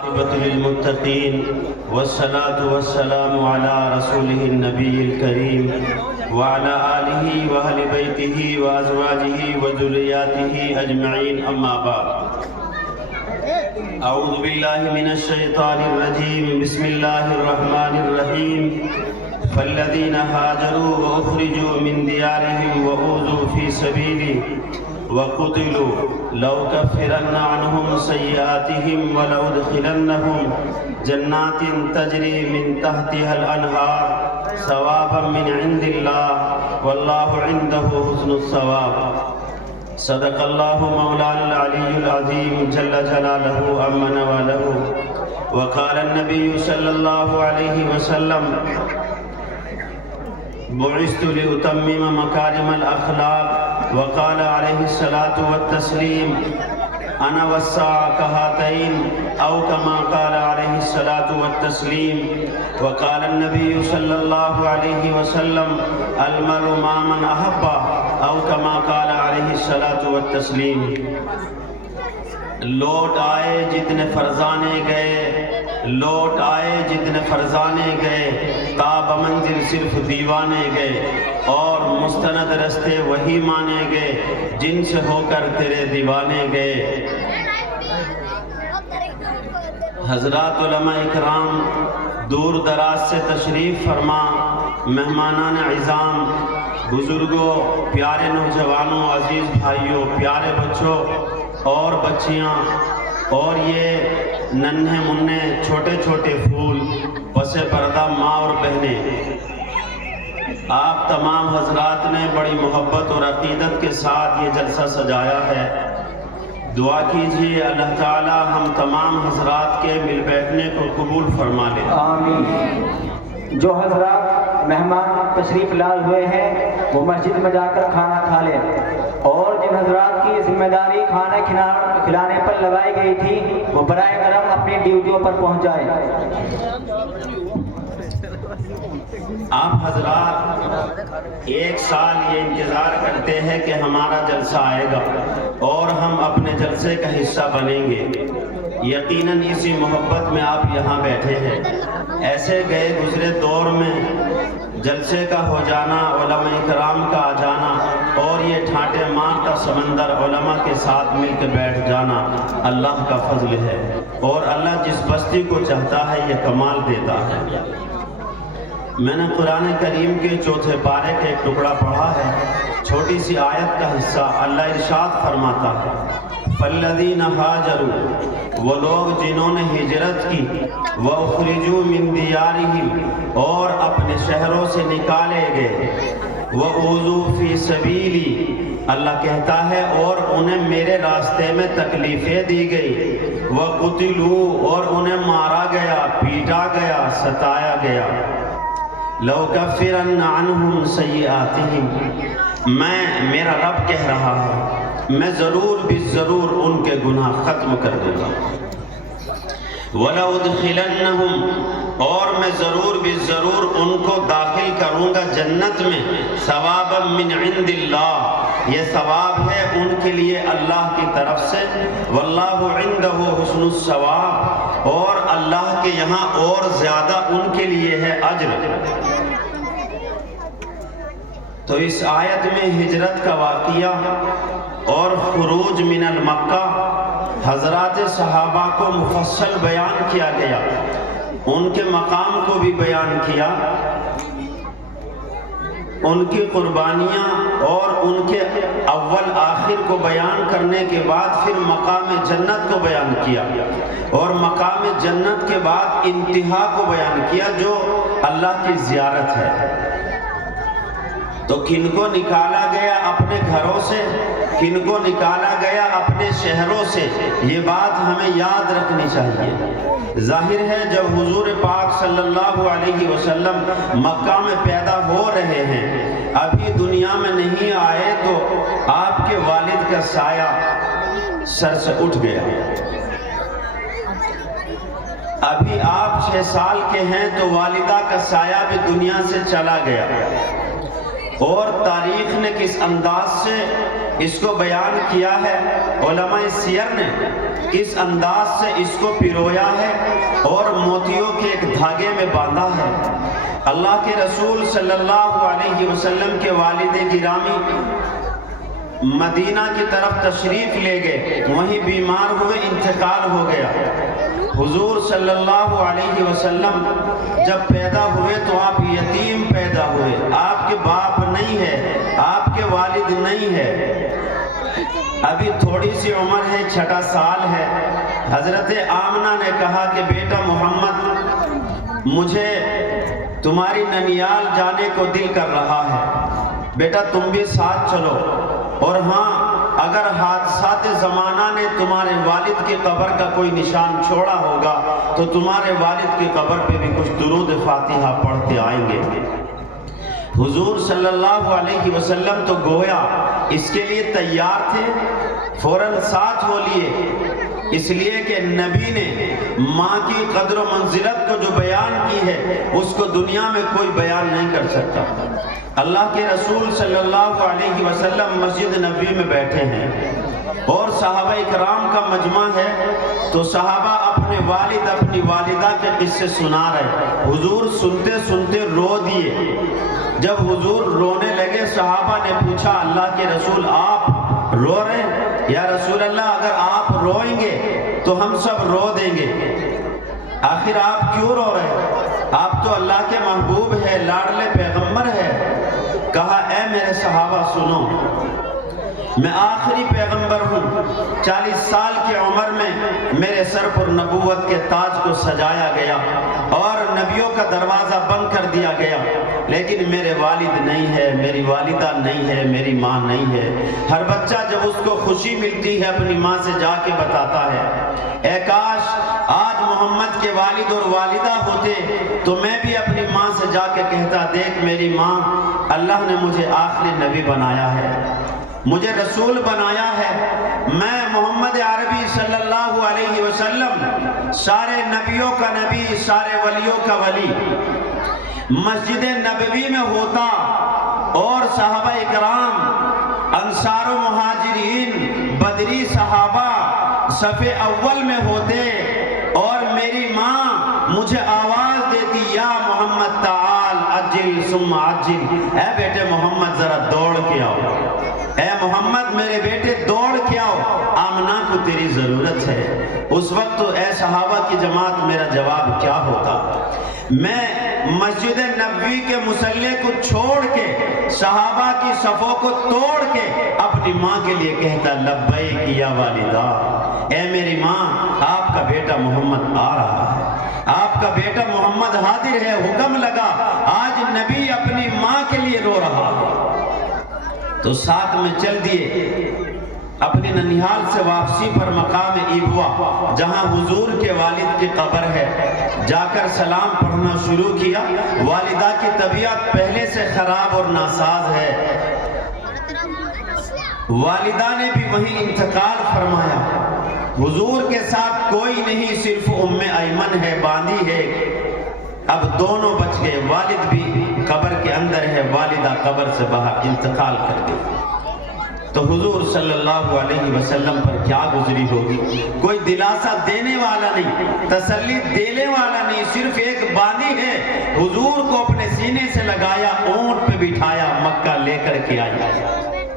عاقبۃ للمتقین والصلاة والسلام علی رسولہ النبی الکریم وعلی آلہ وأہل بیتہ وازواجہ وذریاتہ اجمعین، اما بعد۔ اعوذ باللہ من الشیطان الرجیم، بسم اللہ الرحمن الرحیم۔ فالذین هاجروا واخرجوا من دیارهم وأوذوا فی سبیلی وقتلوا لأكفرن عنهم سيئاتهم ولأدخلنهم جنات تجري من تحتها الأنهار ثوابا من عند الله والله عنده حسن الثواب۔ صدق الله مولانا العلي العظيم جل جلاله أمن وله، وقال النبي صلى الله عليه وسلم: بعثت لأتمم مكارم الأخلاق، وقال عليه الصلاة والتسليم: أنا والساعة كهاتين، أو كما قال عليه الصلاة والتسليم۔ وقال النبي صلى الله عليه وسلم: المرء مع من أحب، أو كما قال عليه الصلاة والتسليم۔ لوٹ آئے جتنے فرزانے گئے، لوٹ آئے جتنے فرزانے گئے، تاب منزل صرف دیوانے گئے، اور مستند رستے وہی مانے گئے جن سے ہو کر تیرے دیوانے گئے۔ حضرات علماء اکرام، دور دراز سے تشریف فرما مہمانان عظام، بزرگوں، پیارے نوجوانوں، عزیز بھائیوں، پیارے بچوں اور بچیاں، اور یہ ننھے منھے چھوٹے چھوٹے پھول، پس پردہ ماں اور بہنیں، آپ تمام حضرات نے بڑی محبت اور عقیدت کے ساتھ یہ جلسہ سجایا ہے۔ دعا کیجئے اللہ تعالی ہم تمام حضرات کے مل بیٹھنے کو قبول فرما لے، آمین۔ جو حضرات مہمان تشریف لائے ہوئے ہیں وہ مسجد میں جا کر کھانا کھا لیں، اور جن حضرات کی ذمہ داری کھانا کھلانے پر لگائی گئی تھی وہ برائے کرم اپنی ڈیوٹیوں پر پہنچ جائیں۔ آپ حضرات ایک سال یہ انتظار کرتے ہیں کہ ہمارا جلسہ آئے گا اور ہم اپنے جلسے کا حصہ بنیں گے۔ یقیناً اسی محبت میں آپ یہاں بیٹھے ہیں۔ ایسے گئے گزرے دور میں جلسے کا ہو جانا، علماء اکرام کا آ جانا، اور یہ ٹھاٹے ماں کا سمندر علماء کے ساتھ مل کے بیٹھ جانا اللہ کا فضل ہے، اور اللہ جس بستی کو چاہتا ہے یہ کمال دیتا ہے۔ میں نے قرآن کریم کے چوتھے پارے کے ایک ٹکڑا پڑھا ہے، چھوٹی سی آیت کا حصہ۔ اللہ ارشاد فرماتا ہے: فالذین ہاجروا، وہ لوگ جنہوں نے ہجرت کی، واخرجوا من دیارہم، اور اپنے شہروں سے نکالے گئے، واوذوا فی سبیلی، اللہ کہتا ہے اور انہیں میرے راستے میں تکلیفیں دی گئی، وقتلوا، اور انہیں مارا گیا، پیٹا گیا، ستایا گیا، لَأُكَفِّرَنَّ عَنْهُمْ سَيِّئَاتِهِمْ، میرا رب کہہ رہا ہے میں ضرور بھی ضرور ان کے گناہ ختم کر دوں گا، وَلَأُدْخِلَنَّهُمْ، اور میں ضرور بھی ضرور ان کو داخل کروں گا جنت میں، ثوابا من عند اللہ، یہ ثواب ہے ان کے لیے اللہ کی طرف سے، واللہ عنده حسن الثواب، اور اللہ کے یہاں اور زیادہ ان کے لیے ہے اجر۔ تو اس آیت میں ہجرت کا واقعہ اور خروج من المکہ، حضرات صحابہ کو مفصل بیان کیا گیا، ان کے مقام کو بھی بیان کیا، ان کی قربانیاں اور ان کے اول آخر کو بیان کرنے کے بعد پھر مقام جنت کو بیان کیا، اور مقام جنت کے بعد انتہا کو بیان کیا جو اللہ کی زیارت ہے۔ تو کن کو نکالا گیا اپنے گھروں سے، کن کو نکالا گیا اپنے شہروں سے، یہ بات ہمیں یاد رکھنی چاہیے۔ ظاہر ہے جب حضور پاک صلی اللہ علیہ وسلم مکہ میں پیدا ہو رہے ہیں، ابھی دنیا میں نہیں آئے، تو آپ کے والد کا سایہ سر سے اٹھ گیا۔ ابھی آپ 6 سال کے ہیں تو والدہ کا سایہ بھی دنیا سے چلا گیا، اور تاریخ نے کس انداز سے اس کو بیان کیا ہے علماء سیر نے، اس انداز سے اس کو پرویا ہے اور موتیوں کے ایک دھاگے میں باندھا ہے۔ اللہ کے رسول صلی اللہ علیہ وسلم کے والد گرامی مدینہ کی طرف تشریف لے گئے، وہیں بیمار ہوئے، انتقال ہو گیا۔ حضور صلی اللہ علیہ وسلم جب پیدا ہوئے تو آپ یتیم پیدا ہوئے، آپ کے باپ نہیں ہے، آپ کے والد نہیں ہے، ابھی تھوڑی سی عمر ہے، 6 سال ہے۔ حضرت آمنہ نے کہا کہ بیٹا محمد، مجھے تمہاری ننیال جانے کو دل کر رہا ہے، بیٹا تم بھی ساتھ چلو، اور ہاں اگر حادثات زمانہ نے تمہارے والد کی قبر کا کوئی نشان چھوڑا ہوگا تو تمہارے والد کی قبر پہ بھی کچھ درود فاتحہ پڑھتے آئیں گے۔ حضور صلی اللہ علیہ وسلم تو گویا اس کے لیے تیار تھے، فوراً ساتھ ہو لیے، اس لیے کہ نبی نے ماں کی قدر و منزلت کو جو بیان کی ہے اس کو دنیا میں کوئی بیان نہیں کر سکتا۔ اللہ کے رسول صلی اللہ علیہ وسلم مسجد نبوی میں بیٹھے ہیں اور صحابہ اکرام کا مجمع ہے، تو صحابہ اپنے والد اپنی والدہ کے قصے سنا رہے، حضور سنتے سنتے رو دیے۔ جب حضور رونے لگے صحابہ نے پوچھا اللہ کے رسول آپ رو رہے ہیں؟ یا رسول اللہ اگر آپ روئیں گے تو ہم سب رو دیں گے، آخر آپ کیوں رو رہے ہیں؟ آپ تو اللہ کے محبوب ہے، لاڈلے پیغمبر ہے۔ کہا اے میرے صحابہ سنو، میں آخری پیغمبر ہوں، 40 سال کی عمر میں میرے سر پر نبوت کے تاج کو سجایا گیا اور نبیوں کا دروازہ بند کر دیا گیا، لیکن میرے والد نہیں ہے، میری والدہ نہیں ہے، میری ماں نہیں ہے۔ ہر بچہ جب اس کو خوشی ملتی ہے اپنی ماں سے جا کے بتاتا ہے، اے کاش آج محمد کے والد اور والدہ ہوتے تو میں بھی اپنی ماں سے جا کے کہتا دیکھ میری ماں، اللہ نے مجھے آخری نبی بنایا ہے، مجھے رسول بنایا ہے، میں محمد عربی صلی اللہ علیہ وسلم سارے نبیوں کا نبی، سارے ولیوں کا ولی، مسجد نبوی میں ہوتا اور صحابہ اکرام انصار و مہاجرین بدری صحابہ صف اول میں ہوتے اور میری ماں مجھے آواز دیتی یا محمد تعال عجل ثم عجل، اے بیٹے محمد ذرا دوڑ کے آؤ، اے محمد میرے بیٹے دوڑ کے آؤ، آمنہ کو تیری ضرورت ہے۔ اس وقت تو اے صحابہ کی جماعت میرا جواب کیا ہوتا؟ میں مسجد نبوی کے مصلی کو چھوڑ کے صحابہ کی صفوں کو توڑ کے اپنی ماں کے لیے کہتا لبیک یا والدہ، اے میری ماں آپ کا بیٹا محمد آ رہا ہے، آپ کا بیٹا محمد حاضر ہے، حکم لگا، آج نبی اپنی ماں کے لیے رو رہا ہے۔ تو ساتھ میں چل دیے، اپنی ننیحال سے واپسی پر مقام ایبوا جہاں حضور کے والد کی قبر ہے جا کر سلام پڑھنا شروع کیا۔ والدہ کی طبیعت پہلے سے خراب اور ناساز ہے، والدہ نے بھی وہیں انتقال فرمایا، حضور کے ساتھ کوئی نہیں، صرف ام ایمن ہے، باندھی ہے، اب دونوں بچ گئے، والد بھی قبر کے اندر ہے، والدہ قبر سے باہر انتقال کر گئی۔ تو حضور صلی اللہ علیہ وسلم پر کیا گزری ہوگی؟ کوئی دلاسا دینے والا نہیں، تسلی دینے والا نہیں، صرف ایک باندھی ہے، حضور کو اپنے سینے سے لگایا، اونٹ پہ بٹھایا، مکہ لے کر کے آیا۔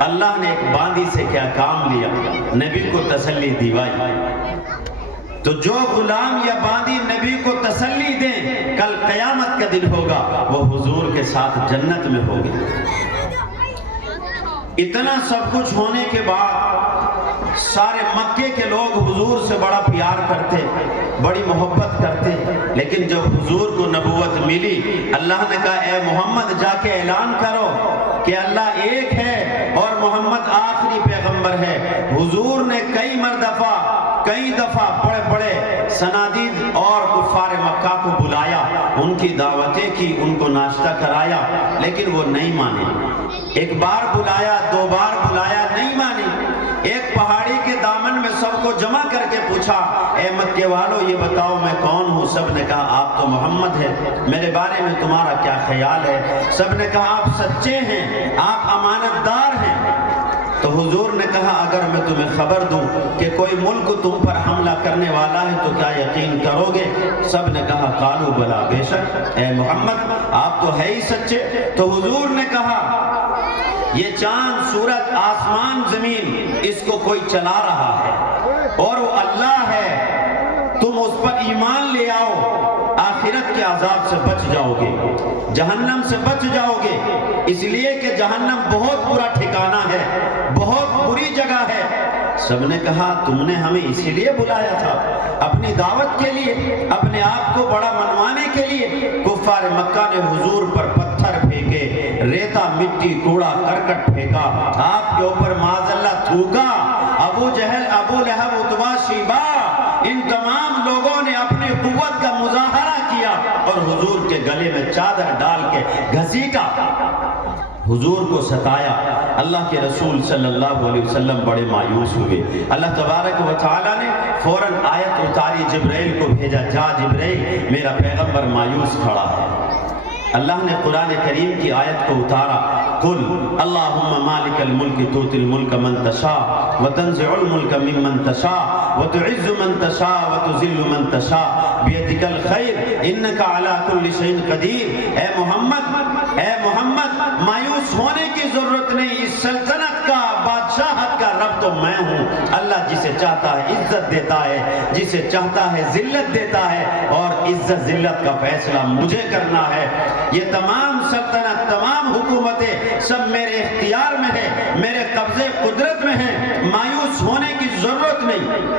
اللہ نے ایک باندھی سے کیا کام لیا؟ نبی کو تسلی دیوائی۔ تو جو غلام یا باندھی نبی کو تسلی دیں، کل قیامت کا دن ہوگا، وہ حضور کے ساتھ جنت میں ہوگی۔ اتنا سب کچھ ہونے کے بعد سارے مکے کے لوگ حضور سے بڑا پیار کرتے، بڑی محبت کرتے، لیکن جب حضور کو نبوت ملی، اللہ نے کہا اے محمد جا کے اعلان کرو کہ اللہ ایک ہے اور محمد آخری پیغمبر ہے۔ حضور نے کئی دفعہ بڑے بڑے صنادید اور کفار مکہ کو بلایا، ان کی دعوتیں کی، ان کو ناشتہ کرایا، لیکن وہ نہیں مانے۔ ایک بار بلایا، 2 بار بلایا، نہیں مانی۔ ایک پہاڑی کے دامن میں سب کو جمع کر کے پوچھا اے مکے والو یہ بتاؤ میں کون ہوں؟ سب نے کہا آپ تو محمد ہے، میرے بارے میں تمہارا کیا خیال ہے؟ سب نے کہا آپ سچے ہیں، آپ امانت دار ہیں۔ تو حضور نے کہا اگر میں تمہیں خبر دوں کہ کوئی ملک تم پر حملہ کرنے والا ہے تو کیا یقین کرو گے؟ سب نے کہا قالوا بلا، بے شک اے محمد آپ تو ہے ہی سچے۔ تو حضور نے کہا یہ چاند سورج آسمان زمین اس کو کوئی چلا رہا ہے اور وہ اللہ ہے، تم اس پر ایمان لے آؤ، آخرت کے عذاب سے بچ جاؤ گے، جہنم سے بچ جاؤ گے، اس لیے کہ جہنم بہت برا ٹھکانہ ہے، بہت بری جگہ ہے۔ سب نے کہا تم نے ہمیں اسی لیے بلایا تھا، اپنی دعوت کے لیے، اپنے آپ کو بڑا منوانے کے لیے؟ کفار مکہ نے حضور پر پتھر پھینکے، ریتا مٹی کوڑا کرکٹ پھینکا، آپ کے اوپر معاذ اللہ تھوکا۔ ابو جہل، ابو لہب، عتبہ، شیبہ، ان تمام لوگوں نے اپنی قوت کا مظاہرہ کیا اور حضور کے گلے میں چادر ڈال کے گھسیٹا، حضور کو ستایا۔ اللہ کے رسول صلی اللہ علیہ وسلم بڑے مایوس ہوئے۔ اللہ تبارک و تعالیٰ نے فوراً آیت اتاری، جبرائیل کو بھیجا، جا جبرائیل میرا پیغمبر مایوس کھڑا ہے۔ اللہ نے قرآن کریم کی آیت کو اتارا، قل اللہم مالک الملک تؤتی الملک من تشاء وتنزع الملک ممن تشاء وتعز من تشاء وتذل من تشاء بیدک الخیر انک علی کل شیء قدیر۔ اے محمد مایوس ہونے کی ضرورت نہیں، اس سلطنت کا، بادشاہت کا رب تو میں ہوں۔ اللہ جسے چاہتا ہے عزت دیتا ہے، جسے چاہتا ہے ذلت دیتا ہے، اور عزت ذلت کا فیصلہ مجھے کرنا ہے۔ یہ تمام سلطنت، تمام حکومتیں سب میرے اختیار میں ہے، میرے قبضے قدرت میں ہے، مایوس ہونے کی ضرورت نہیں۔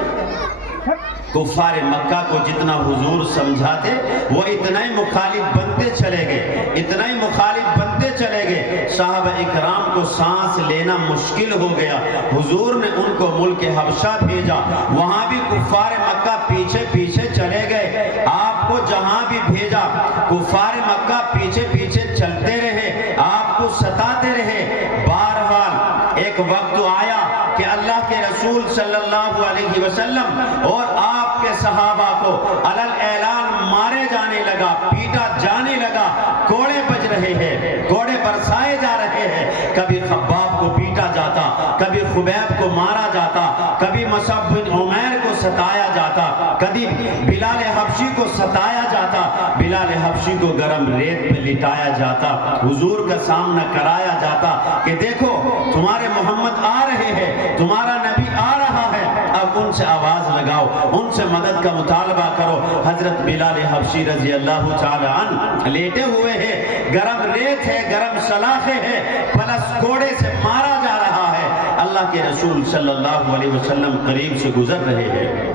کفار مکہ کو جتنا حضور سمجھاتے وہ اتنا ہی مخالف بنتے چلے گئے، اتنا ہی مخالف بنتے چلے گئے۔ صحابہ اکرام کو سانس لینا مشکل ہو گیا۔ حضور نے ان کو ملک حبشہ بھیجا، وہاں بھی کفار مکہ پیچھے پیچھے چلے گئے۔ آپ کو جہاں بھی بھیجا کفار مکہ پیچھے پیچھے چلتے رہے، آپ کو ستاتے رہے۔ بہرحال ایک وقت آیا کہ اللہ کے رسول صلی اللہ علیہ وسلم اور آپ کے صحابہ کو علل اعلان مارے جانے لگا، پیٹا جانے لگا، کوڑے بج رہے ہیں، کوڑے برسائے جا رہے ہیں۔ کبھی خباب کو پیٹا جاتا، کبھی خبیب کو مارا جاتا، کبھی مصعب بن عمیر کو ستایا جاتا، کبھی بلال حبشی کو ستایا جاتا، بلال حبشی کو گرم ریت پہ لٹایا جاتا، حضور کا سامنا کرایا جاتا کہ دیکھو تمہارے محمد آ رہے ہیں، تمہارا نبی آ رہا ہے، اب ان سے آواز لگاؤ، ان سے مدد کا مطالبہ کرو۔ حضرت بلال حبشی رضی اللہ تعالی عنہ لیٹے ہوئے ہیں، گرم ریت ہے، گرم سلاخیں ہے، پلس کوڑے سے مارا جا رہا ہے۔ اللہ کے رسول صلی اللہ علیہ وسلم قریب سے گزر رہے ہیں۔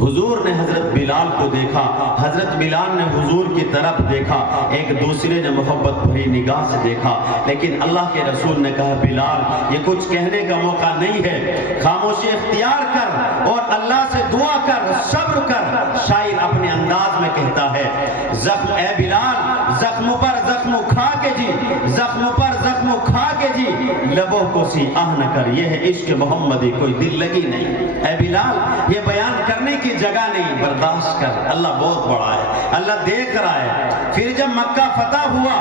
حضور نے حضرت بلال کو دیکھا، حضرت بلال نے حضور کی طرف دیکھا، ایک دوسرے نے محبت بھری نگاہ سے دیکھا، لیکن اللہ کے رسول نے کہا بلال یہ کچھ کہنے کا موقع نہیں ہے، خاموشی اختیار کر اور اللہ سے دعا کر، صبر کر۔ شاعر اپنے انداز میں کہتا ہے، زخم اے بلال زخم پر زخم کھا کے جی، زخم پر زخم کھا کے جی، لبوں کو سی آہ نہ کر، یہ ہے عشق محمدی، کوئی دل لگی نہیں۔ اے بلال یہ بیان کرنے کی جگہ نہیں، برداشت کر، اللہ بہت بڑا ہے، اللہ دیکھ رہا ہے۔ پھر جب مکہ فتح ہوا،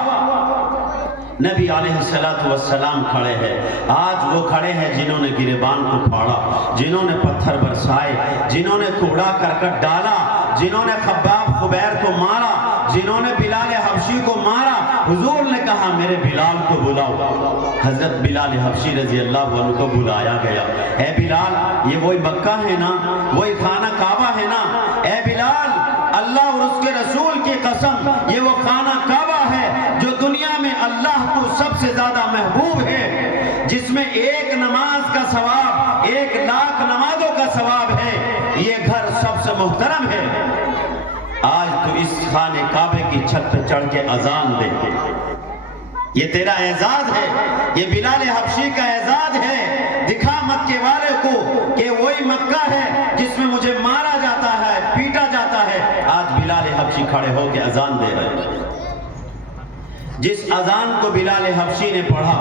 نبی علیہ السلام کھڑے ہیں۔ آج وہ کھڑے ہیں جنہوں نے گریبان کو پھاڑا، جنہوں نے پتھر برسائے، جنہوں نے کوڑا کرکٹ ڈالا، جنہوں نے خباب خبیر کو مارا، جنہوں نے بلال حبشی کو مارا۔ حضور نے کہا میرے بلال کو بلاؤ۔ حضرت بلال حبشی رضی اللہ عنہ کو بلایا گیا۔ اے بلال یہ وہی مکہ ہے نا، وہی خانہ کعبہ ہے نا؟ اے بلال اللہ اور اس کے رسول کی قسم یہ وہ خانہ کعبہ ہے جو دنیا میں اللہ کو سب سے زیادہ محبوب ہے، جس میں ایک نماز کا ثواب 1,00,000 نمازوں کا ثواب ہے۔ یہ گھر سب سے محترم ہے۔ آج تو اس خانہ کعبے کی چھت پہ چڑھ کے اذان دے، یہ تیرا اعزاز ہے، یہ بلال حبشی کا اعزاز ہے۔ دکھا مکے والے کو کہ وہی مکہ ہے جس میں مجھے مارا جاتا ہے، پیٹا جاتا ہے۔ آج بلال حبشی کھڑے ہو کے اذان دے رہے ہیں۔ جس اذان کو بلال حبشی نے پڑھا،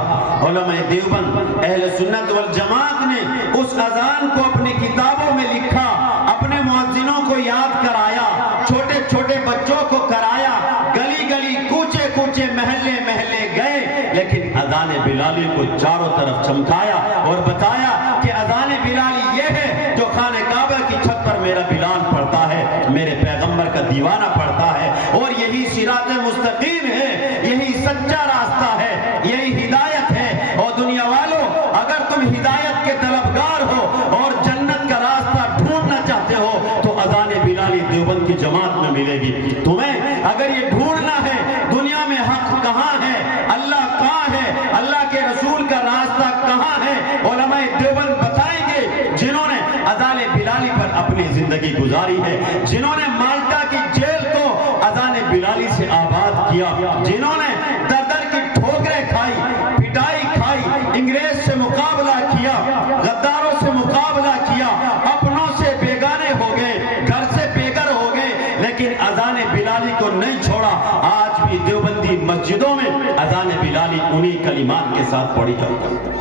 علماء دیوبند اہل سنت والجماعت نے اس اذان کو اپنی کتابوں میں لکھا، اپنے مؤذنوں کو یاد کرایا، چھوٹے چھوٹے بچوں کو کرایا، گلی گلی کوچے کوچے محلے محلے گئے، لیکن اذان بلال بلالی کو چاروں طرف چمکایا اور بتایا کہ اذان بلالی یہ ہے جو خانہ کعبہ کی چھت پر میرا بلال پڑھتا ہے، میرے پیغمبر کا دیوانہ پڑھتا ہے، اور یہی صراط مستقیم ہے، یہی سچا راستہ ہے، یہی ہدایت ہے۔ اور دنیا والوں، اگر تم ہدایت کے طلبگار ہو اور جنت کا راستہ ڈھونڈنا چاہتے ہو تو اذان بلالی دیوبند کی جماعت میں ملے گی۔ تمہیں اگر یہ ڈھونڈنا ہے دنیا میں حق کہاں ہے، اللہ کہاں ہے، اللہ کے رسول کا راستہ کہاں ہے، علماء دیوبند بتائیں گے۔ جنہوں نے اذان بلالی پر اپنی زندگی گزاری ہے، جنہوں نے مالٹا کی جیل کو اذان بلالی سے آباد کیا، جنہوں نے در در کی ٹھوکریں کھائی، پٹائی کھائی، انگریز سے مقابلہ کیا، غداروں سے مقابلہ کیا، اپنوں سے بیگانے ہو گئے، گھر سے بے گھر ہو گئے، لیکن اذان بلالی کو نہیں چھوڑا۔ آج بھی دیوبندی مسجدوں میں اذان بلالی انہی کلمات کے ساتھ پڑھی جاتی ہے۔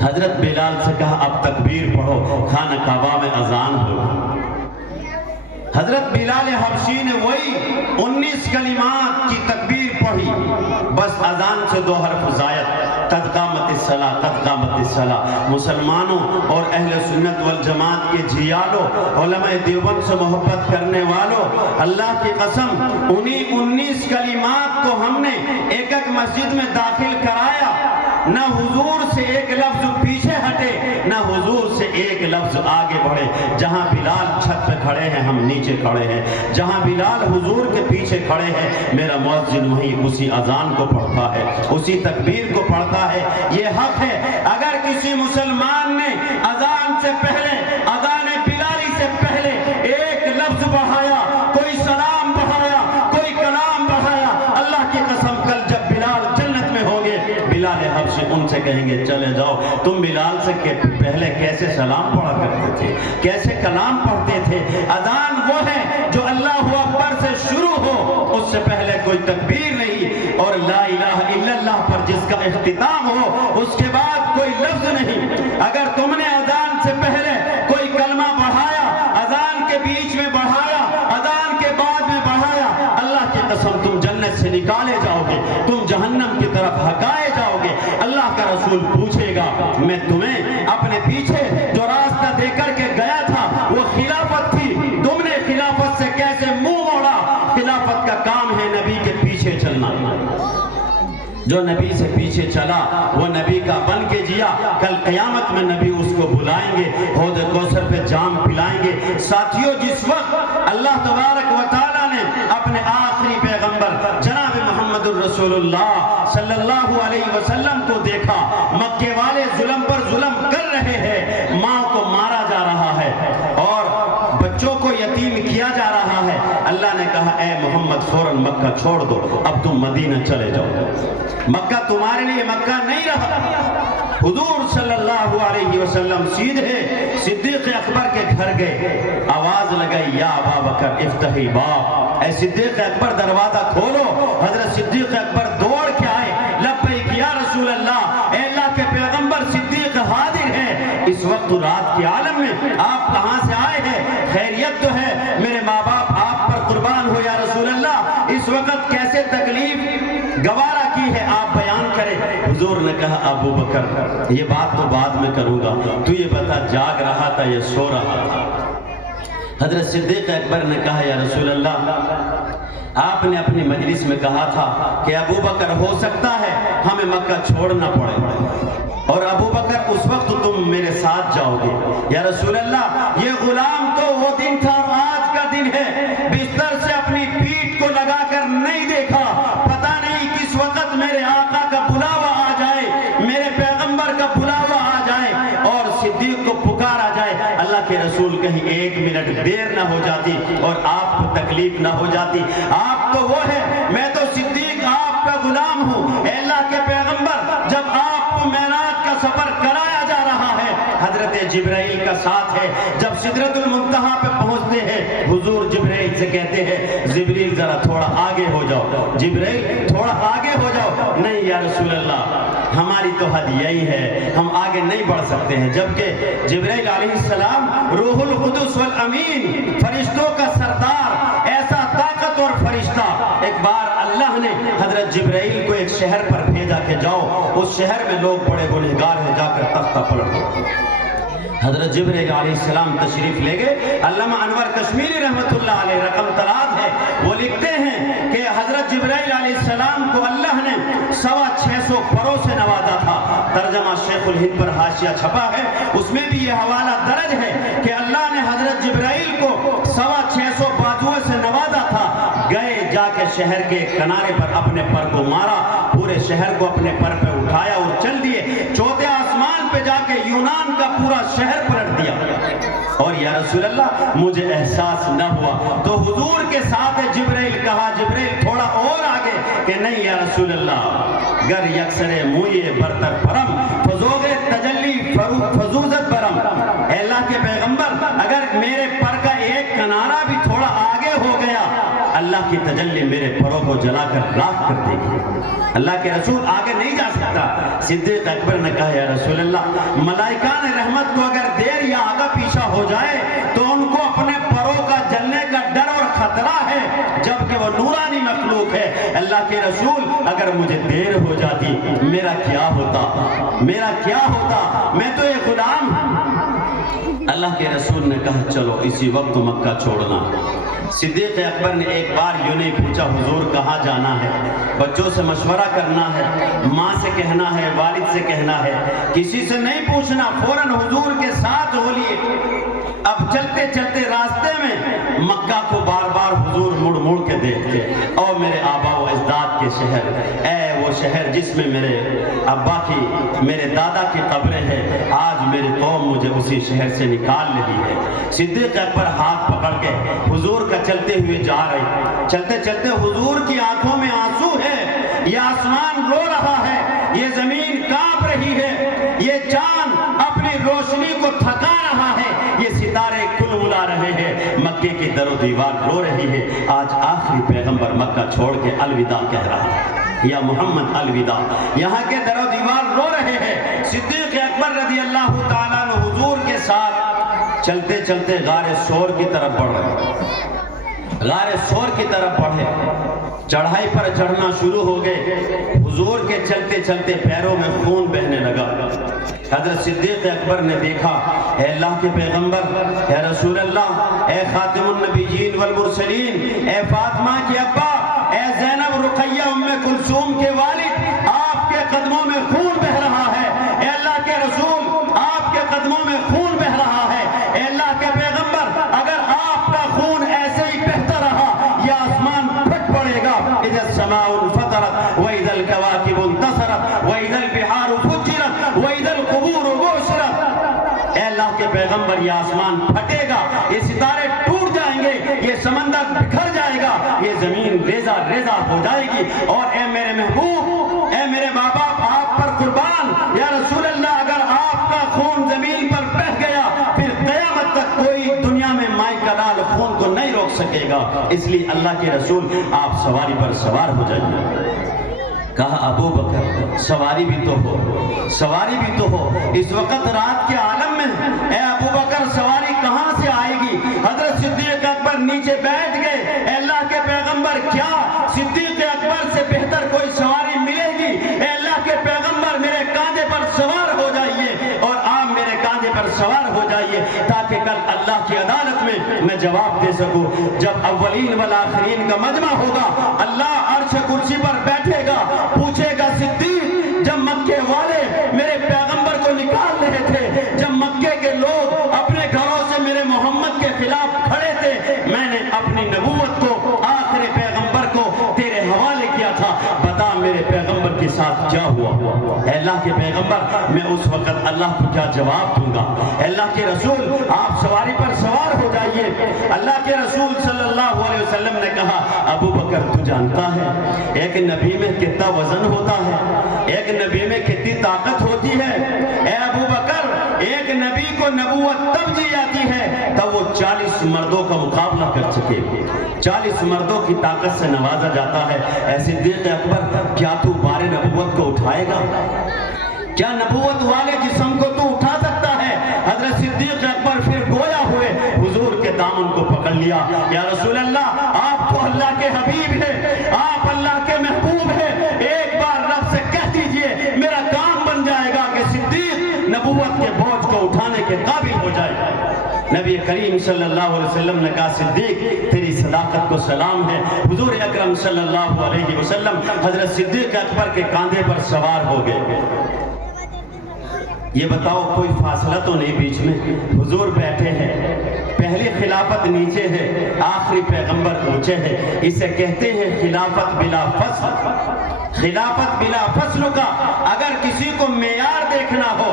حضرت بلال سے کہا اب تکبیر پڑھو، خانہ کعبہ میں اذان ہو۔ حضرت بلال حبشی نے وہی 19 کلمات کی تکبیر پڑھی، بس اذان سے 2 حرف زائد، قد قامت الصلاۃ، قد قامت الصلاۃ۔ مسلمانوں اور اہل سنت والجماعت کے جھیالوں، علماء دیوبند سے محبت کرنے والوں، اللہ کی قسم انہی 19 کلمات کو ہم نے ایک ایک مسجد میں داخل کرایا، نہ حضور سے ایک لفظ پیچھے ہٹے، نہ حضور سے ایک لفظ آگے بڑھے۔ جہاں بلال چھت پہ کھڑے ہیں ہم نیچے کھڑے ہیں، جہاں بلال حضور کے پیچھے کھڑے ہیں میرا مؤذن وہیں اسی اذان کو پڑھتا ہے، اسی تکبیر کو پڑھتا ہے۔ یہ حق ہے۔ اگر کسی مسلمان نے اذان سے پہلے، اذان بلالی سے پہلے ایک لفظ بڑھایا، کوئی سلام بڑھایا، کوئی کلام بڑھایا، اللہ کی قسم کل جب بلال جنت میں ہوں گے بلال حبشی ان سے کہیں گے چلے جاؤ، تم بلال سے پہلے کیسے سلام پڑھا کرتے تھے، کیسے کلام پڑھتے تھے۔ اذان وہ ہے جو اللہ اکبر سے شروع ہو، اس سے پہلے کوئی تکبیر نہیں، اور لا الہ الا اللہ پر جس کا اختتام ہو اس کے بعد کوئی لفظ نہیں۔ اگر تم نے اذان سے پہلے کوئی کلمہ بڑھایا، اذان کے بیچ میں بڑھایا، اذان کے بعد میں بڑھایا، اللہ کی قسم تم جنت سے نکالے جاؤ گے، تم جہنم کی طرف ہکائے جاؤ گے۔ اللہ کا رسول پوچھے گا میں تمہیں اپنے پیچھے جو راستہ دے کر کے گیا تھا وہ خلافت تھی، تم نے خلافت سے کیسے منہ موڑا؟ خلافت کا کام ہے نبی کے پیچھے چلنا، جو نبی سے پیچھے چلا وہ نبی کا بن کے جیا، کل قیامت میں نبی اس کو بلائیں گے، حوض کوثر پہ جام پلائیں گے۔ ساتھیوں، جس وقت اللہ تبارک و تعالیٰ نے اپنے آخری پیغمبر جناب محمد الرسول اللہ صلی اللہ علیہ وسلم کو دیکھا، مکے والے ظلم پر ظلم کر رہے ہیں، ماں کو مارا جا رہا ہے اور بچوں کو یتیم کیا جا رہا ہے، اللہ نے کہا اے محمد فوراً مکہ چھوڑ دو، اب تم مدینہ چلے جاؤ، مکہ تمہارے لیے مکہ نہیں رہا۔ حضور صلی اللہ علیہ وسلم سیدھے صدیق اکبر کے گھر گئے، آواز لگائی یا ابا بکر افتح الباب، اے صدیق اکبر دروازہ کھولو۔ حضرت صدیق اکبر دوڑ کے آئے، لبیک یا رسول اللہ، اے اللہ کے پیغمبر صدیق حاضر ہے۔ اس وقت رات کے عالم میں آپ کہاں سے آئے ہیں؟ خیریت تو ہے؟ میرے ماں باپ آپ پر قربان ہو یا رسول اللہ، اس وقت کیسے تکلیف گوارا کی ہے آپ بیان کریں۔ حضور نے کہا ابو بکر یہ بات تو بعد میں کروں گا، تو یہ بتا جاگ رہا تھا یا سو رہا تھا؟ حضرت صدیق اکبر نے کہا یا رسول اللہ، آپ نے اپنی مجلس میں کہا تھا کہ ابو بکر ہو سکتا ہے ہمیں مکہ چھوڑنا پڑے، اور ابو بکر اس وقت تم میرے ساتھ جاؤ گے۔ یا رسول اللہ یہ غلام تو وہ دن تھا اور آج کا دن ہے، بستر سے اپنی پیٹھ کو لگا کر نہیں دیکھا، پتہ نہیں کس وقت میرے آقا کا بلاوا آ جائے، میرے پیغمبر کا بلاوا آ جائے اور صدیق کو پکارا جائے، اللہ کے رسول کہیں 1 منٹ دیر نہ ہو جاتی اور آپ کو تکلیف نہ ہو جاتی۔ آپ تو وہ ہے، میں تو صدیق آپ کا غلام ہوں۔ اے اللہ کے پیغمبر، جب آپ کو معراج کا سفر کرایا جا رہا ہے، حضرت جبرائیل کا ساتھ ہے، جب سدرۃ المنتہا پہ پہنچتے ہیں حضور جبرائیل سے کہتے ہیں جبریل ذرا تھوڑا آگے ہو جاؤ، جبرائیل تھوڑا آگے ہو جاؤ۔ نہیں یا رسول اللہ ہماری تو حد یہی ہے، ہم آگے نہیں بڑھ سکتے ہیں۔ جبکہ جبرائیل علیہ السلام روح القدس والامین، فرشتوں کا سردار، ایسا طاقتور فرشتہ، ایک بار اللہ نے حضرت جبرائیل کو ایک شہر پر بھیجا کہ جاؤ اس شہر میں لوگ بڑے گنہگار ہیں، جا کر تختہ پلٹو۔ حضرت جبرائیل علیہ السلام تشریف لے گئے۔ علامہ انور کشمیری رحمت اللہ علیہ رقم طراد ہے، وہ لکھتے ہیں کہ حضرت جبرائیل علیہ السلام کو اللہ نے 650 پروں سے نوازا تھا۔ ترجمہ شیخ الہند پر حاشیہ چھپا ہے، اس میں بھی یہ حوالہ درج ہے کہ اللہ نے حضرت جبرائیل کو 650 بازوؤں سے نوازا تھا۔ گئے جا کے شہر کے کنارے پر اپنے پر کو مارا، پورے شہر کو اپنے پر پہ اٹھایا اور چل دیے۔ چوتھے آسمان پہ جا کے یونان کا پورا شہر پلٹ دیا۔ اور یا رسول اللہ مجھے احساس نہ ہوا تو حضور کے ساتھ جبرائیل کہا، جبرائیل تھوڑا اور آگے، کہ نہیں یا رسول اللہ، گر یکسرے موئے برتر پرم فزوگ تجلی فزوزت برم۔ اے اللہ کے پیغمبر، اگر میرے پر کا ایک کنارہ بھی تھوڑا آگے ہو گیا، اللہ کی تجلی میرے پروں کو جلا کر راکھ کر دے گی۔ اللہ کے رسول آگے نہیں جا سکتا۔ صدیق اکبر نے کہا یا رسول اللہ، ملائکان رحمت کو اگر دیر یا آگا پیچھا ہو جائے تو ان کو اپنے پروں کا جلنے کا ڈر اور خطرہ ہے، جبکہ وہ نورانی مخلوق ہے۔ اللہ کے رسول اگر مجھے دیر ہو جاتی میرا کیا ہوتا، میرا کیا ہوتا، میں تو ایک غلام۔ اللہ کے رسول نے کہا چلو اسی وقت مکہ چھوڑنا۔ صدیق اکبر نے ایک بار یوں نہیں پوچھا حضور کہاں جانا ہے، بچوں سے مشورہ کرنا ہے، ماں سے کہنا ہے، والد سے کہنا ہے، کسی سے نہیں پوچھنا، فوراً حضور کے ساتھ ہو لیے۔ اب چلتے چلتے راستے میں مکہ کو بار بار حضور مڑ مڑ کے دیکھتے، او میرے آبا و اجداد کے شہر، اے وہ شہر جس میں میرے ابا کی، میرے دادا کی قبریں ہیں، آج میری قوم مجھے اسی شہر سے نکال رہی ہے۔ صدیق اکبر ہاتھ پکڑ کے حضور کا چلتے ہوئے جا رہے، چلتے چلتے حضور کی آنکھوں میں آنسو ہے، یہ آسمان رو رہا ہے، یہ زمین کانپ رہی ہے، یہ چاند اپنی روشنی کو تھکا رہا ہے، یہ ستارے کلبلا رہے ہیں، مکے کی در و دیوار رو رہی ہے۔ آج آخری پیغمبر مکہ چھوڑ کے الوداع کہہ رہا ہے، یا محمد الوداع۔ یہاں کے در و دیوار رو رہے ہیں۔ صدیق اکبر رضی اللہ تعالیٰ عنہ حضور کے ساتھ چلتے چلتے غار سور کی طرف بڑھ رہے، غار سور کی طرف بڑھے، چڑھائی پر چڑھنا شروع ہو گئے۔ حضور کے چلتے چلتے پیروں میں خون بہنے لگا۔ حضرت صدیق اکبر نے دیکھا، اے اللہ کے پیغمبر، اے رسول اللہ، اے خاتم النبیین والمرسلین، اے فاطمہ کے ابا، اے زینب رقیہ ام کلثوم کے والد، آپ کے قدموں میں خون بہ رہا ہے۔ اے اللہ کے رسول، آپ کے قدموں میں خون بہ رہا ہے۔ اے اللہ کے پیغمبر، اگر آپ کا خون ایسے ہی بہتا رہا یہ آسمان پھٹ پڑے گا۔ اذا السماء انفطرت واذا الكواكب انتصرت واذا البحار فجرت واذا القبور بعثرت۔ اے اللہ کے پیغمبر، یہ آسمان پھٹے گا، یہ ستارے ٹوٹ جائیں گے، یہ سمندر بکھر جائے گا، یہ زمین ریزہ ریزہ ہو جائے گی۔ اور اے میرے محبوب، اے میرے باپ، آپ پر قربان، یا رسول اللہ، اگر آپ کا خون زمین پر بہ گیا پھر قیامت تک کوئی دنیا میں مائی کا لال خون کو نہیں روک سکے گا۔ اس لیے اللہ کے رسول آپ سواری پر سوار ہو جائیے۔ کہا ابو بکر سواری بھی تو ہو، سواری بھی تو ہو، اس وقت رات کے عالم میں اے ابو بکر سواری کہاں سے آئے گی؟ حضرت صدیق اکبر نیچے بیٹھ گئے۔ اے اللہ کے پیغمبر، کیا صدیق اکبر سے بہتر کوئی سواری ملے گی؟ اے اللہ کے پیغمبر، میرے کاندھے پر سوار ہو جائیے اور آپ میرے کاندھے پر سوار ہو جائیے، تاکہ کل اللہ کی عدالت میں جواب دے سکوں۔ جب اولین والآخرین کا مجمع ہوگا، اللہ عرش کرسی پر بیٹھے گا، پوچھے گا صدیق، جب مکے والے میرے پیغمبر کو نکال رہے تھے، جب مکے کے لوگ اپنے گھروں سے میرے محمد کے خلاف کھڑے تھے، میں نے اپنی نبوت کو، آخری پیغمبر کو تیرے حوالے کیا تھا، بتا میرے پیغمبر کے ساتھ کیا ہوا؟ اے اللہ کے پیغمبر، میں اس وقت اللہ کو کیا جواب دوں گا؟ اے اللہ کے رسول، آپ سواری پر سوار ہو جائیے۔ اللہ کے رسول صلی اللہ علیہ وسلم نے کہا ابو بکر، تو جانتا ہے ایک نبی میں کتنا وزن ہوتا ہے، ایک نبی میں کتنی طاقت ہوتی ہے؟ اے ابو بکر، ایک نبی کو نبوت تب دی جاتی ہے تب وہ 40 مردوں کا مقابلہ کر سکے، 40 مردوں کی طاقت سے نوازا جاتا ہے۔ اے صدیق اکبر، کیا تو بار نبوت کو اٹھائے گا؟ کیا نبوت والے جسم کو تو اٹھا سکتا ہے؟ حضرت صدیق اکبر پھر گویا ہوئے، حضور کے دامن کو پکڑ لیا۔ یا رسول اللہ، آپ تو اللہ کے حبیب ہیں، آپ اللہ کے محبوب کے قابل ہو جائے۔ نبی کریم صلی اللہ علیہ وسلم نے کہا صدیق تیری صداقت کو سلام ہے۔ حضور اکرم صلی اللہ علیہ وسلم حضرت صدیق اکبر کے کاندھے پر سوار ہو گئے۔ یہ بتاؤ کوئی فاصلہ تو نہیں بیچ میں، حضور بیٹھے ہیں، پہلی خلافت نیچے ہے، آخری پیغمبر اونچے ہے۔ اسے کہتے ہیں خلافت بلا فصل۔ خلافت بلا فصل کا اگر کسی کو معیار دیکھنا ہو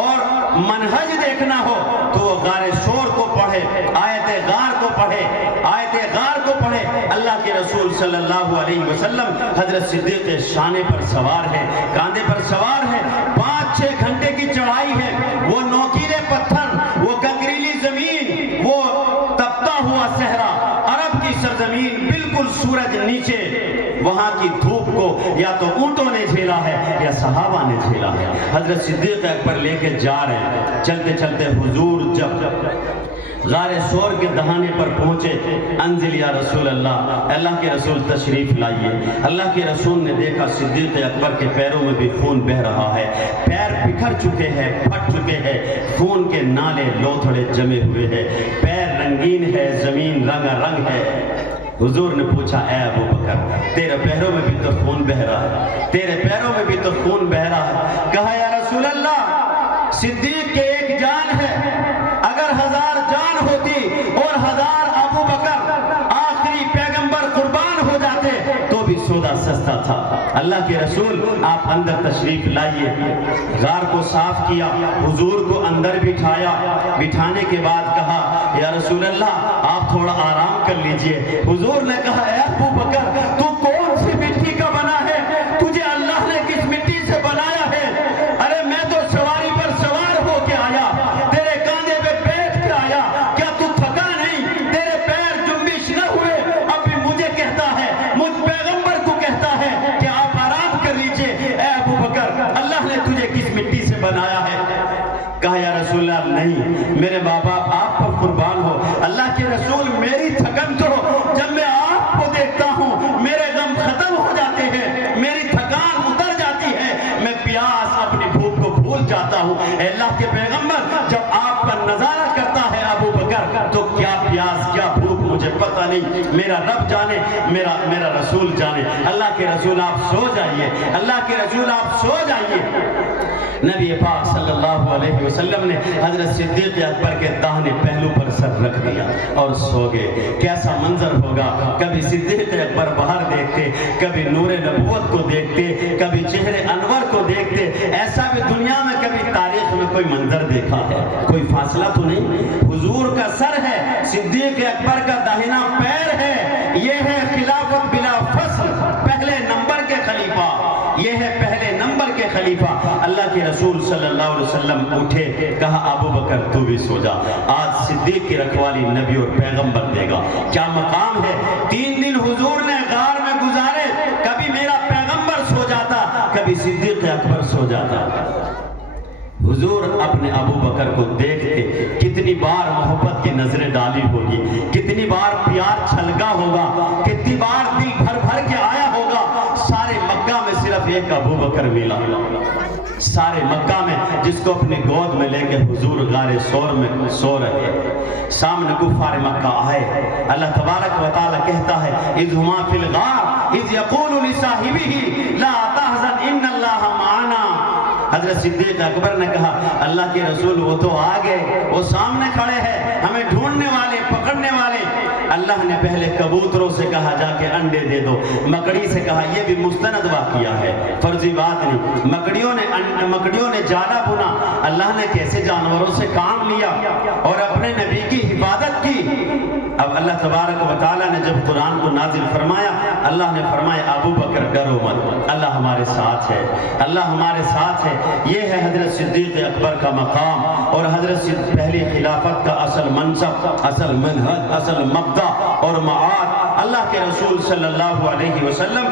اور منہج دیکھنا ہو تو وہ غار سور کو پڑھے، آیت غار کو پڑھے، آیت غار کو پڑھے۔ اللہ کے رسول صلی اللہ علیہ وسلم حضرت صدیق شانے پر سوار ہے، کاندھے پر سوار ہے، 5-6 گھنٹے کی چڑھائی ہے، وہ نوکیلے پتھر، وہ گنگریلی زمین، وہ تپتا ہوا صحرا، عرب کی سرزمین، بالکل سورج نیچے، وہاں کی دھوپ کو یا تو اونٹوں نے جھیلا ہے یا صحابہ نے جھیلا ہے۔ حضرت صدیق اکبر لے کے جا رہے ہیں، چلتے چلتے حضور جب غار سور کے دہانے پر پہنچے، انزل یا رسول اللہ، اللہ کے رسول تشریف لائیے۔ اللہ کے رسول نے دیکھا صدیق اکبر کے پیروں میں بھی خون بہہ رہا ہے، پیر بکھر چکے ہیں، پھٹ چکے ہیں، خون کے نالے لوتھڑے جمے ہوئے ہیں، پیر رنگین ہے، زمین رنگا رنگ ہے۔ حضور نے پوچھا اے ابو بکر تیرے پیروں میں بھی تو خون بہہ رہا ہے، تیرے پیروں میں بھی تو خون بہہ رہا ہے۔ کہا یا رسول اللہ صدیق کے ایک جان ہے، اگر 1000 جان ہوتی اور 1000 ابو بکر آخری پیغمبر قربان ہو جاتے تو بھی سودا سستا تھا۔ اللہ کے رسول آپ اندر تشریف لائیے۔ غار کو صاف کیا، حضور کو اندر بٹھایا، بٹھانے کے بعد کہا یا رسول اللہ آپ تھوڑا آرام کر لیجئے۔ حضور نے کہا اے ابو بکر تو کون سی مٹی کا بنا ہے، تجھے اللہ نے کس مٹی سے بنایا ہے؟ ارے میں تو سواری پر سوار ہو کے آیا، تیرے کاندھے پہ بیٹھ کے آیا، کیا تو تھکا نہیں؟ تیرے پیر جنبش نہ ہوئے؟ اب بھی مجھے کہتا ہے، مجھ پیغمبر کو کہتا ہے کہ آپ آرام کر لیجئے۔ اے ابو بکر اللہ نے تجھے کس مٹی سے بنایا ہے؟ کہا یا رسول اللہ نہیں، میرے بابا آپ پر قربان ہو، اللہ کے رسول میری تھکن تو جب میں آپ کو دیکھتا ہوں میرے غم ختم ہو جاتے ہیں، میری تھکان اتر جاتی ہے، میں پیاس اپنی بھوک کو بھول جاتا ہوں۔ اے اللہ کے پیغمبر جب آپ کا نظارہ کرتا ہے ابو بکر تو کیا پیاس کیا بھوک مجھے پتہ نہیں، میرا رب جانے، میرا رسول جانے۔ اللہ کے رسول آپ سو جائیے، اللہ کے رسول آپ سو جائیے۔ نبی پاک صلی اللہ علیہ وسلم نے حضرت صدیق اکبر کے داہنے پہلو پر سر رکھ دیا اور سو گئے۔ کیسا منظر ہوگا، کبھی صدیق اکبر باہر دیکھتے، کبھی نور نبوت کو دیکھتے، کبھی چہرے انور کو دیکھتے۔ ایسا بھی دنیا میں کبھی تاریخ میں کوئی منظر دیکھا ہے؟ کوئی فاصلہ تو نہیں، حضور کا سر ہے، صدیق اکبر کا داہنا پیر ہے۔ یہ ہے خلافت بلا فصل، پہلے نمبر کے خلیفہ، یہ ہے پہلے نمبر کے خلیفہ۔ اللہ کے رسول صلی اللہ علیہ وسلم اٹھے، کہا ابو بکر تو بھی سو جا، آج صدیق کی رکھوالی نبی اور پیغمبر دے گا۔ کیا مقام ہے! 3 دن حضور نے غار میں گزارے، کبھی میرا پیغمبر سو جاتا، کبھی صدیق اکبر سو جاتا۔ حضور اپنے ابو بکر کو دیکھتے کتنی بار محبت کی نظریں ڈالی ہوگی، کتنی بار پیار چھلکا ہوگا، کتنی بار دل بھر بھر کے آیا ہوگا۔ سارے مکہ میں صرف ایک ابو بکر ملا، سارے مکہ میں جس کو اپنی گود میں لے کے حضور غار سور میں سو رہے۔ سامنے کفار مکہ آئے، اللہ تبارک و تعالی کہتا ہے اذ ہما فی الغار اذ یقول لصاحبہ لا تحزن ان اللہ معنا۔ حضرت صدیق اکبر نے کہا اللہ کے رسول وہ تو آ گئے، وہ سامنے کھڑے ہیں، ہمیں ڈھونڈنے والے، پکڑنے والے۔ اللہ نے پہلے کبوتروں سے کہا جا کے انڈے دے دو، مکڑی سے کہا، یہ بھی مستند واقعہ ہے، فرضی بات نہیں۔ مکڑیوں نے جالا بنا، اللہ نے کیسے جانوروں سے کام لیا اور اپنے نبی کی حفاظت کی۔ اب اللہ تبارک و تعالیٰ نے جب قرآن کو نازل فرمایا، اللہ نے فرمایا ابو بکر ڈرو مت، اللہ ہمارے ساتھ ہے، اللہ ہمارے ساتھ ہے۔ یہ ہے حضرت صدیق اکبر کا مقام اور حضرت پہلی خلافت کا اصل منصب، اصل منہج، اصل مبدأ اور معاد۔ اللہ کے رسول صلی اللہ علیہ وسلم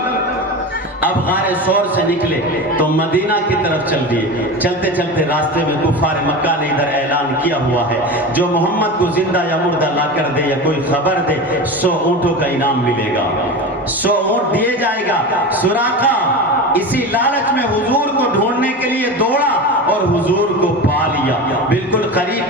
اب غار سور سے نکلے تو مدینہ کی طرف چل دیے۔ چلتے چلتے راستے میں کفار مکہ نے ادھر اعلان کیا ہوا ہے جو محمد کو زندہ یا مردہ لا کر دے یا کوئی خبر دے 100 اونٹوں کا انعام ملے گا، 100 اونٹ دیے جائے گا۔ سراقہ اسی لالچ میں حضور کو ڈھونڈنے کے لیے دوڑا اور حضور کو پا لیا، بالکل قریب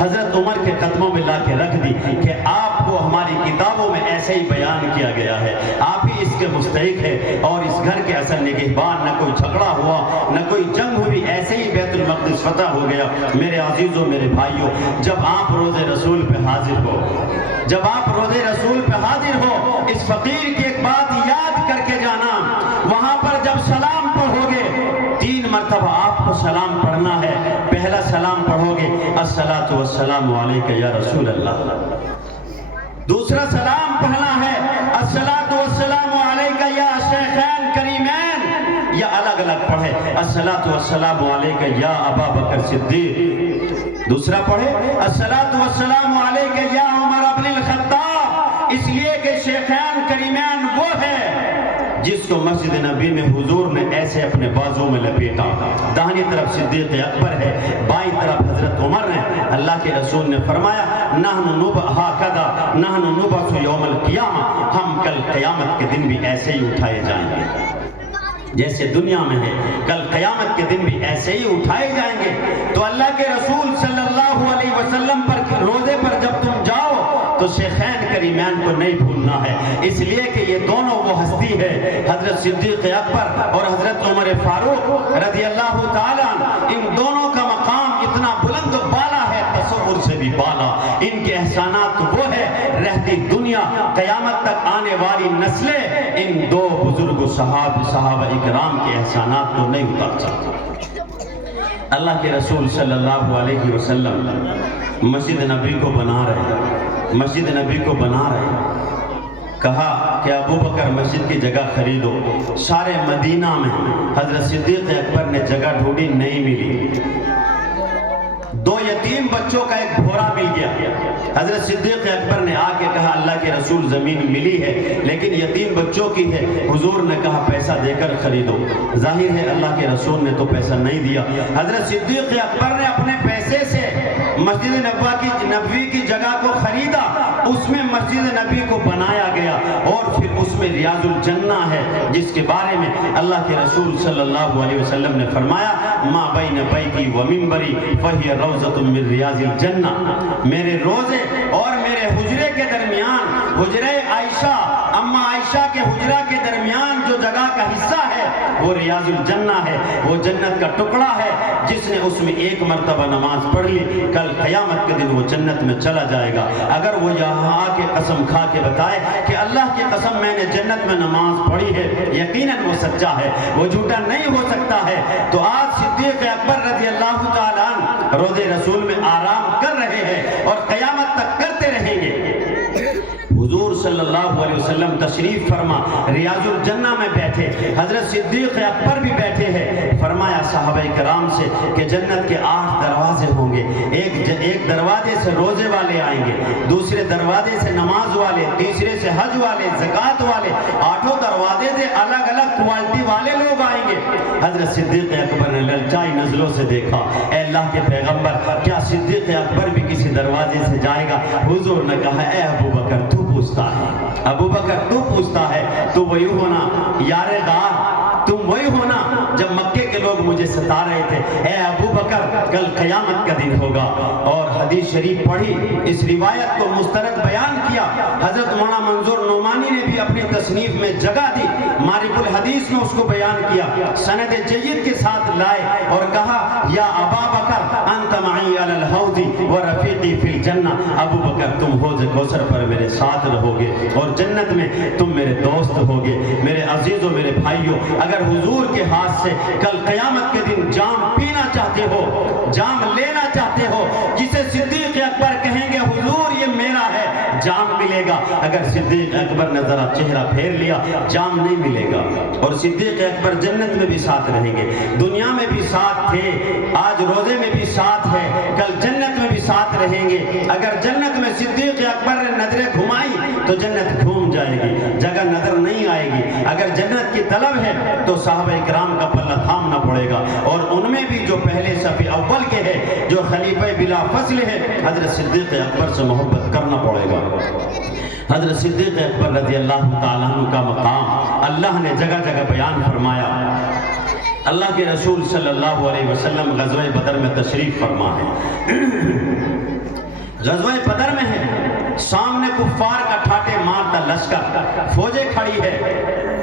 حضرت عمر کے قدموں میں لا کے رکھ دی کہ آپ کو ہماری کتابوں میں ایسے ہی بیان کیا گیا ہے، آپ ہی اس کے مستحق ہے، اور اس گھر کے اصل نگہبان، نہ کوئی جھگڑا ہوا نہ کوئی جنگ ہوئی، ایسے ہی بیت المقدس فتح ہو گیا۔ میرے عزیزوں، میرے بھائیوں، جب آپ روض رسول پہ حاضر ہو، جب آپ روض رسول پہ حاضر ہو، اس فقیر کی ایک بات یاد کر کے جانا، وہاں پر جب سلام پڑھو گے 3 مرتبہ آپ کو سلام پڑھنا ہے۔ پہلا سلام پڑھو گے الصلاۃ والسلام علیک یا رسول اللہ، دوسرا سلام پڑھنا ہے الصلاۃ والسلام علیک یا شیخین کریمین، یا الگ الگ پڑھے الصلاۃ والسلام علیک یا ابا بکر صدیق، دوسرا پڑھے الصلاۃ والسلام علیک یا عمر بن الخطاب، اس لیے کہ شیخین کریمین وہ ہے جس کو مسجد نبی میں حضور نے ایسے اپنے بازو میں لپیٹا، داہنی طرف صدیق اکبر ہے، بائیں طرف حضرت عمر نے۔ اللہ کے رسول نے فرمایا نحن نبعث یوم القیامہ، ہم کل قیامت کے دن بھی ایسے ہی اٹھائے جائیں گے، جیسے دنیا میں ہے کل قیامت کے دن بھی ایسے ہی اٹھائے جائیں گے۔ تو اللہ کے رسول صلی اللہ علیہ وسلم پر روزے پر جب تم جاؤ تو شیخین کریمین کو نہیں بھولنا ہے، اس لیے کہ یہ دونوں وہ ہستی ہے، حضرت صدیق اکبر اور حضرت عمر فاروق رضی اللہ تعالیٰ عنہ، ان دونوں کا مقام اتنا بلند و بالا ہے، تصور سے بھی بالا۔ ان کے احسانات وہ ہے، رہتی دنیا قیامت تک آنے والی نسلیں ان 2 بزرگ صحابہ اکرام کے احسانات کو نہیں اتار سکتے۔ اللہ کے رسول صلی اللہ علیہ وسلم مسجد نبی کو بنا رہے، مسجد نبی کو بنا رہے، کہا کہ ابو بکر مسجد کی جگہ خریدو۔ سارے مدینہ میں حضرت صدیق اکبر نے جگہ ڈھونڈی، نہیں ملی، 2 یتیم بچوں کا ایک بھورا مل گیا۔ حضرت صدیق اکبر نے آ کے کہا اللہ کے رسول زمین ملی ہے لیکن یتیم بچوں کی ہے، حضور نے کہا پیسہ دے کر خریدو۔ ظاہر ہے اللہ کے رسول نے تو پیسہ نہیں دیا، حضرت صدیق اکبر نے اپنے پیسے سے مسجد نبوی کی جگہ کو خریدا، اس میں مسجد نبی کو بنایا گیا، اور پھر اس میں ریاض الجنہ ہے جس کے بارے میں اللہ کے رسول صلی اللہ علیہ وسلم نے فرمایا ما بین بیتی و منبری فہی روضۃ من ریاض الجنہ، میرے روزے اور میرے حجرے کے درمیان، حجرے عائشہ اما عائشہ کے حجرہ کے درمیان جو جگہ کا حصہ ہے وہ ریاض الجنہ ہے، وہ جنت کا ٹکڑا ہے، جس نے اس میں 1 مرتبہ نماز پڑھ لی کل قیامت کے دن وہ جنت میں چلا جائے گا۔ اگر وہ یہاں آ کے قسم کھا کے بتائے کہ اللہ کی قسم میں نے جنت میں نماز پڑھی ہے، یقیناً وہ سچا ہے، وہ جھوٹا نہیں ہو سکتا ہے۔ تو آج صدیق اکبر رضی اللہ تعالیٰ عنہ روضے رسول میں آرام کر رہے ہیں اور قیامت تک کرتے رہیں گے۔ حضور صلی اللہ علیہ وسلم تشریف فرما ریاض الجنہ میں بیٹھے، حضرت صدیق اکبر بھی بیٹھے ہیں، فرمایا صحابہ کرام سے کہ جنت کے 8 دروازے ہوں گے، ایک دروازے سے روزے والے آئیں گے، دوسرے دروازے سے نماز والے، تیسرے سے حج والے، زکوٰۃ والے، 8 دروازے سے الگ الگ کوالٹی والے لوگ آئیں گے۔ حضرت صدیق اکبر نے للچائی نظروں سے دیکھا، اے اللہ کے پیغمبر کیا صدیق اکبر بھی کسی دروازے سے جائے گا؟ حضور نے کہا اے ابو بکر تو پوچھتا ہے، ابو بکر تو پوچھتا ہے، تو وہی ہونا یار غار، تم وہی ہونا جب مکے کے لوگ مجھے ستا رہے تھے۔ اے ابو بکر کل قیامت کا دن ہوگا۔ اور حدیث شریف پڑھی، اس روایت کو مسترد بیان کیا، حضرت مولانا منظور نعمانی نے بھی اپنی تصنیف میں جگہ دی، معرف الحدیث میں اس کو بیان کیا، سند جید کے ساتھ لائے اور کہا یا ابا بکر انت معی علی الحوض ورفیقی فی الجنہ، ابو بکر تم حوض کوثر پر میرے ساتھ رہو گے اور جنت میں تم میرے دوست ہوگے۔ میرے عزیزوں، میرے بھائیوں، اگر حضور کے ہاتھ سے کل قیامت کے دن جام پینا چاہتے ہو، جام لینا چاہتے ہو، جسے صدیق اکبر کہیں گے حضور یہ میرا ہے، جام ملے گا۔ اگر صدیق اکبر نے ذرا چہرہ پھیر لیا جام نہیں ملے گا۔ اور صدیق اکبر جنت میں بھی ساتھ رہیں گے، دنیا میں بھی ساتھ تھے، آج روزے میں بھی ساتھ ہے، کل جنت میں بھی ساتھ رہیں گے۔ اگر جنت میں صدیق اکبر نے نظریں گھمائی تو جنت گھوم جائے گی، جگہ نظر نہیں آئے گی۔ اگر جنت کی طلب ہے تو صحابہ کرام کا پلہ تھامنا پڑے گا، اور ان میں بھی جو پہلے صف اول کے ہے، جو خلیفہ بلا فصل ہے، حضرت صدیق اکبر سے محبت کرنا پڑے گا۔ حضرت صدیق اکبر رضی اللہ تعالیٰ عنہ کا مقام اللہ نے جگہ جگہ بیان فرمایا۔ اللہ کے رسول صلی اللہ علیہ وسلم غزوہ بدر میں تشریف فرما ہے۔ غزوہ بدر میں ہے، سامنے کفار کا ٹھاٹے مارتا لشکر، فوجیں کھڑی ہے،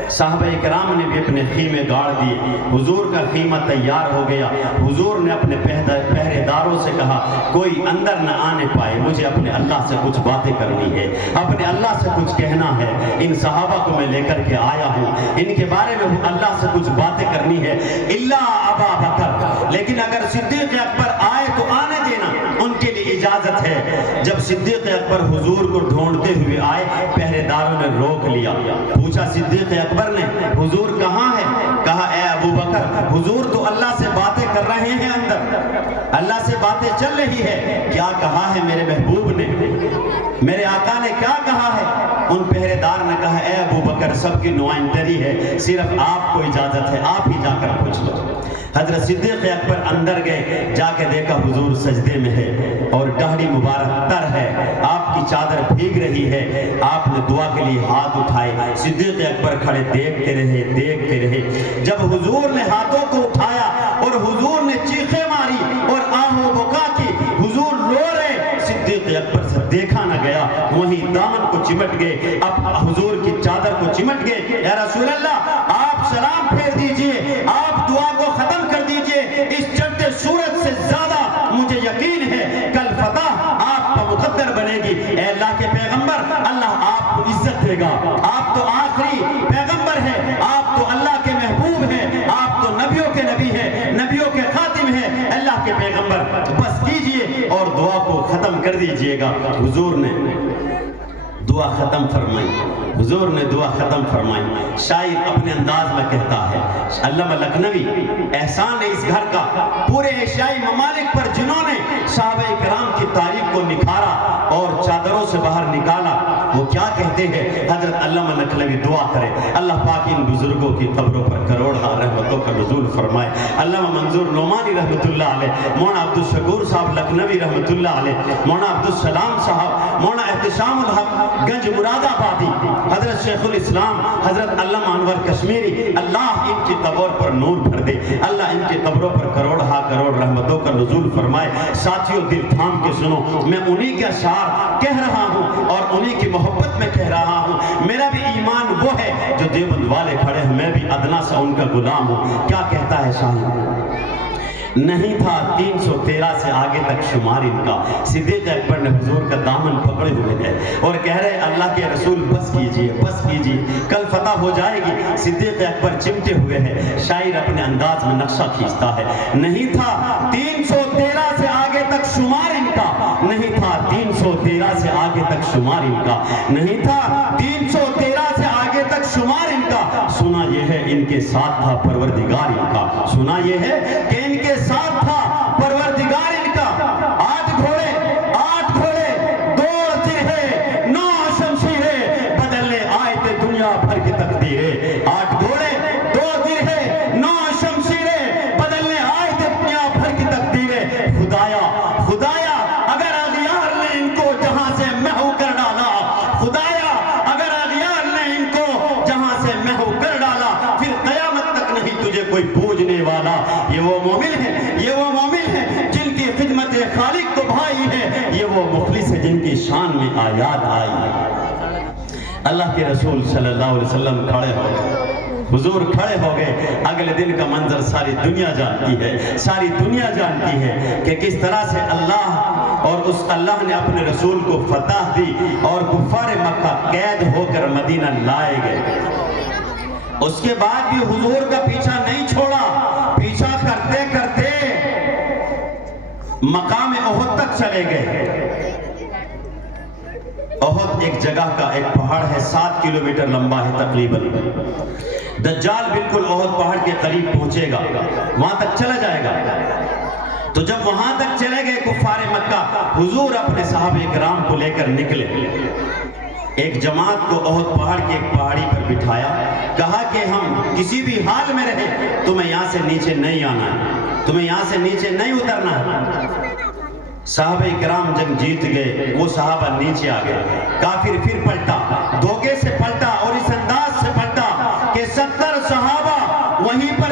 صحابہ کرام نے بھی اپنے خیمے گاڑ دیے، حضور کا خیمہ تیار ہو گیا۔ حضور نے اپنے پہرے داروں سے کہا کوئی اندر نہ آنے پائے، مجھے اپنے اللہ سے کچھ باتیں کرنی ہے، اپنے اللہ سے کچھ کہنا ہے۔ ان صحابہ کو میں لے کر کے آیا ہوں، ان کے بارے میں اللہ سے کچھ باتیں کرنی ہے۔ الا ابا بکر، لیکن اگر صدیق اکبر آئے تو آنے دینا، ان کے لیے اجازت ہے۔ جب صدیق اکبر حضور کو ڈھونڈتے ہوئے آئے، پہرے داروں نے روک لیا، پوچھا صدیق اکبر نے حضور کہاں ہے؟ کہا اے ابو بکر، حضور تو اللہ سے باتیں کر رہے ہیں، اندر اللہ سے باتیں چل رہی ہے۔ کیا کہا ہے میرے محبوب نے، میرے آقا نے کیا کہا ہے؟ ان پہرے دار نے کہا اے ابو بکر سب کی نمائندگی ہے، صرف آپ کو اجازت ہے، آپ ہی جا کر پوچھ لو۔ حضرت صدیق اکبر اندر گئے، جا کے دیکھا حضور سجدے میں ہے اور داڑھی مبارک تر ہے، آپ کی چادر بھیگ رہی ہے۔ آپ نے دعا کے لیے ہاتھ اٹھائے، صدیق اکبر کھڑے دیکھتے رہے۔ جب حضور نے ہاتھوں کو اٹھایا اور حضور نے چیخیں ماری اور آہ و بکا کی، حضور رو رہے، صدیق اکبر سے دیکھا نہ گیا، وہیں دامن کو چمٹ گئے، اب حضور کی چادر کو چمٹ گئے۔ یا رسول اللہ آپ سلام پھیر دیجئے، آپ دعا کو ختم کر دیجئے، اس چڑھتے سورج سے زیادہ مجھے یقین ہے کل فتح آپ کا مقدر بنے گی۔ اے اللہ کے پیغمبر، اللہ آپ کو عزت دے گا، آپ تو آخری پیغمبر ہیں، آپ تو اللہ کے محبوب ہیں، آپ تو نبیوں کے نبی ہیں، نبیوں کے خاتم ہیں، اللہ کے پیغمبر بس کیجئے اور دعا کو ختم کر دیجئے گا۔ حضور نے دعا ختم فرمائی، حضور نے دعا ختم فرمائی۔ شاعر اپنے انداز میں کہتا ہے، علامہ لکھنوی، احسان ہے اس گھر کا پورے ایشیائی ممالک پر جنہوں نے صحابہ کرام کی تاریخ کو نکھارا اور چادروں سے باہر نکالا۔ وہ کیا کہتے ہیں؟ حضرت علامہ لکھنوی دعا کرے اللہ پاک ان بزرگوں کی قبروں پر کروڑہ رحمتوں کا نزول فرمائے۔ علامہ منظور نعمانی رحمت اللہ علیہ، مولانا عبدالشکور صاحب لکھنوی رحمت اللہ علیہ، مولانا عبدالسلام صاحب، مولانا احتشام الحق گنج مراد آبادی، حضرت شیخ الاسلام حضرت علامہ انور کشمیری، اللہ ان کی قبروں پر نور بھر دے، اللہ ان کی قبروں پر کروڑہ کروڑ رحمتوں کا نزول فرمائے۔ ساتھیوں دل تھام کے سنو، میں انہی کے اشعار کہہ رہا ہوں اور انہی کی محبت میں کہہ رہا ہوں۔ میرا بھی ایمان وہ ہے جو دیوبند والے کھڑے ہیں، میں بھی ادنا سا ان کا غلام ہوں۔ کیا کہتا ہے شاہد؟ نہیں تھا 313 سے آگے تک شمار ان کا۔ صدیق اکبر نے حضور کا دامن پکڑے ہوئے ہیں اور کہہ رہے اللہ کے رسول بس کیجئے، کل فتح ہو جائے گی۔ صدیق اکبر چمٹے ہوئے ہیں، شاعر اپنے انداز میں نقشہ کھینچتا ہے۔ نہیں تھا 313 سے آگے تک شمار ان کا، نہیں تھا 313 سے آگے تک شمار ان کا، نہیں تھا 313 سے آگے تک شمار ان کا۔ سنا یہ ہے ان کے ساتھ تھا پروردگار ان کا، سنا یہ ہے کہ ان کے ساتھ تھا پروردگار ان کا۔ 8 گھوڑے 2 سرہے 9 شمشیریں، بدلنے آئے تھے دنیا بھر کی تقدیریں۔ 8 گھوڑے 2 سرہے 9 شمشیریں، بدلنے آئے تھے دنیا بھر کی تقدیریں۔ خدایا اگر اغیار نے ان کو جہاں سے محو کر ڈالا، خدایا اگر اغیار نے ان کو جہاں سے محو کر ڈالا، پھر قیامت تک نہیں تجھے کوئی پوجنے والا۔ یہ وہ مومن ہے جن کی خدمت خالق کو بھائی ہے، یہ وہ مخلص ہے جن کی شان میں آیات آئی ہے۔ اللہ کے رسول صلی اللہ علیہ وسلم کھڑے ہو گئے، حضور کھڑے ہو گئے۔ اگلے دن کا منظر ساری دنیا جانتی ہے کہ کس طرح سے اللہ اور اس اللہ نے اپنے رسول کو فتح دی اور کفار مکہ قید ہو کر مدینہ لائے گئے۔ اس کے بعد بھی حضور کا پیچھا نہیں چھوڑا، پیچھا کرتے کرتے مقام احد تک چلے گئے۔ احد ایک جگہ کا ایک پہاڑ ہے، 7 کلومیٹر لمبا ہے تقریباً۔ دجال بالکل احد پہاڑ کے قریب پہنچے گا، وہاں تک چلا جائے گا۔ تو جب وہاں تک چلے گئے کفار مکہ، حضور اپنے صحابہ کرام کو لے کر نکلے۔ ایک جماعت کو احد پہاڑ کی ایک پہاڑی پر بٹھایا، کہا کہ ہم کسی بھی حال میں رہے تمہیں یہاں سے نیچے نہیں آنا ہے، تمہیں یہاں سے نیچے نہیں اترنا ہے۔ صحابہ کرام جنگ جیت گئے، وہ صحابہ نیچے آ گئے۔ کافر پھر پلٹا، دھوکے سے پلٹا اور اس انداز سے پلٹا کہ 70 صحابہ وہیں پر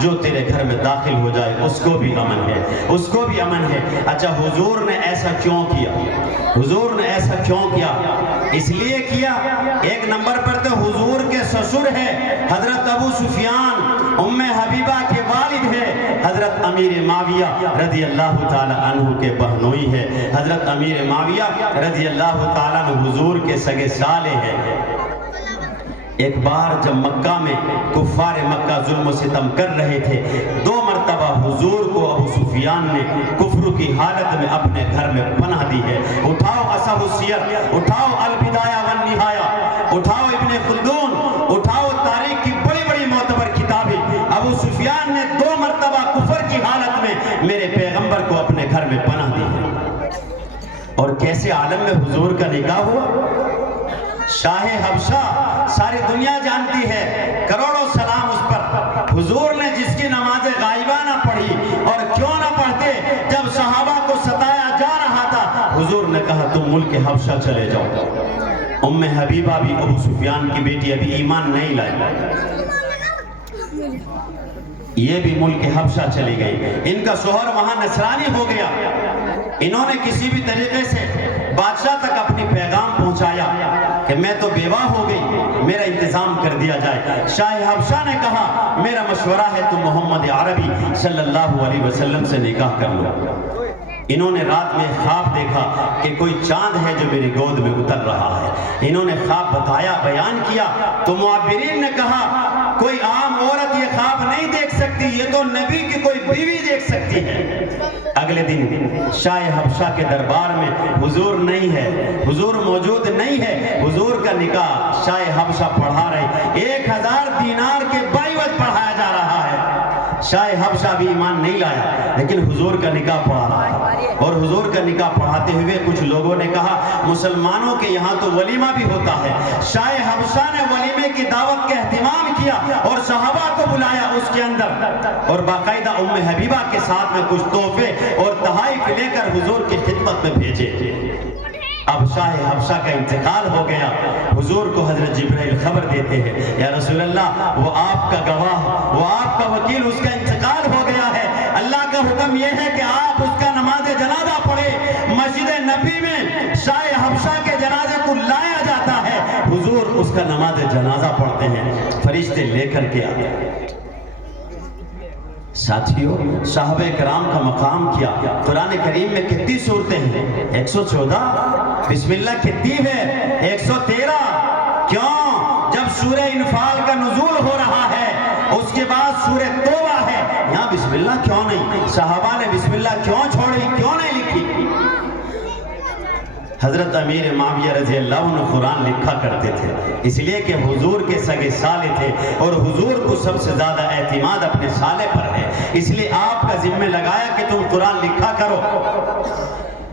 جو تیرے گھر میں داخل ہو جائے اس کو بھی امن ہے، اس کو بھی امن ہے۔ اچھا حضور نے ایسا کیوں کیا؟ حضور نے ایسا کیوں کیا؟ اس لیے کیا، ایک نمبر پر تو حضور کے سسر ہے حضرت ابو سفیان، ام حبیبہ کے والد ہے حضرت امیر معاویہ رضی اللہ تعالی عنہ کے بہنوئی ہے۔ حضرت امیر معاویہ رضی اللہ تعالی عنہ حضور کے سگے سالے ہیں۔ ایک بار جب مکہ میں کفار مکہ ظلم و ستم کر رہے تھے، 2 مرتبہ حضور کو ابو سفیان نے کفر کی حالت میں اپنے گھر میں پناہ دی ہے۔ اٹھاؤ اصحاب السیر، اٹھاؤ البدایہ والنہایہ، اٹھاؤ ابن خلدون، اٹھاؤ تاریخ کی بڑی بڑی معتبر کتابیں۔ ابو سفیان نے 2 مرتبہ کفر کی حالت میں میرے پیغمبر کو اپنے گھر میں پناہ دی ہے۔ اور کیسے عالم میں حضور کا نکاح ہوا؟ شاہ حبشہ ساری دنیا جانتی ہے، کروڑوں سلام اس پر۔ حضور نے جس کی نماز غائبہ نہ پڑھی، اور کیوں نہ پڑھتے، جب صحابہ کو ستایا جا رہا تھا حضور نے کہا تم ملک حبشہ چلے جاؤ۔ ام حبیبہ بھی ابو سفیان کی بیٹی ابھی ایمان نہیں لائی، یہ بھی ملک حبشہ چلی گئی۔ ان کا شوہر وہاں نصرانی ہو گیا۔ انہوں نے کسی بھی طریقے سے بادشاہ تک اپنی پیغام پہنچایا کہ میں تو بیوہ ہو گئی، میرا انتظام کر دیا جائے۔ شاہ حبشہ نے کہا میرا مشورہ ہے تم محمد عربی صلی اللہ علیہ وسلم سے نکاح کر لو۔ انہوں نے رات میں خواب دیکھا کہ کوئی چاند ہے جو میری گود میں اتر رہا ہے۔ انہوں نے خواب بتایا، بیان کیا، تو معبرین نے کہا کوئی عام عورت یہ خواب نہیں دیکھ سکتی، یہ تو نبی کی کوئی بیوی دیکھ سکتی ہے۔ اگلے دن شاہ حبشہ کے دربار میں حضور نہیں ہے، حضور موجود نہیں ہے، حضور کا نکاح شاہ حبشہ پڑھا رہے، 1000 دینار کے بائیوت پڑھایا جا رہا ہے۔ شاہ حبشہ بھی ایمان نہیں لایا، لیکن حضور کا نکاح پڑھا رہا ہے۔ اور حضور کا نکاح پڑھاتے ہوئے کچھ لوگوں نے کہا مسلمانوں کے یہاں تو ولیمہ بھی ہوتا ہے۔ شاہ حبشہ نے ولیمے کی دعوت کا اہتمام کیا اور صحابہ کو بلایا اس کے اندر، اور باقاعدہ ام حبیبہ کے ساتھ میں کچھ تحفے اور تحائف لے کر حضور کی خدمت میں بھیجے۔ اب شاہ حبشہ کا انتقال ہو گیا، حضور کو حضرت جبرائیل خبر دیتے ہیں یا رسول اللہ وہ آپ کا گواہ، وہ آپ کا وکیل، اس کا انتقال ہو گیا ہے۔ اللہ کا حکم یہ ہے کہ آپ اس کا نماز جنازہ پڑھے۔ مسجد نبی میں شاہ حبشہ کے جنازے کو لایا جاتا ہے، حضور اس کا نماز جنازہ پڑھتے ہیں، فرشتے لے کر کے آتے ہیں۔ ساتھیوں، صحابہ کرام کا مقام کیا؟ قرآن کریم میں کتنی صورتیں ہیں؟ 114۔ بسم اللہ کتنی ہے؟ 113۔ کیوں؟ جب سورہ انفال کا نزول ہو رہا ہے، اس کے بعد سورہ توبہ ہے، یہاں بسم اللہ کیوں نہیں؟ صحابہ نے بسم اللہ کیوں چھوڑی، کیوں نہیں لکھی؟ حضرت امیر معاویہ رضی اللہ عنہ قرآن لکھا کرتے تھے، اس لیے کہ حضور کے سگے سالے تھے، اور حضور کو سب سے زیادہ اعتماد اپنے سالے پر ہے، اس لیے آپ کا ذمہ لگایا کہ تم قرآن لکھا کرو۔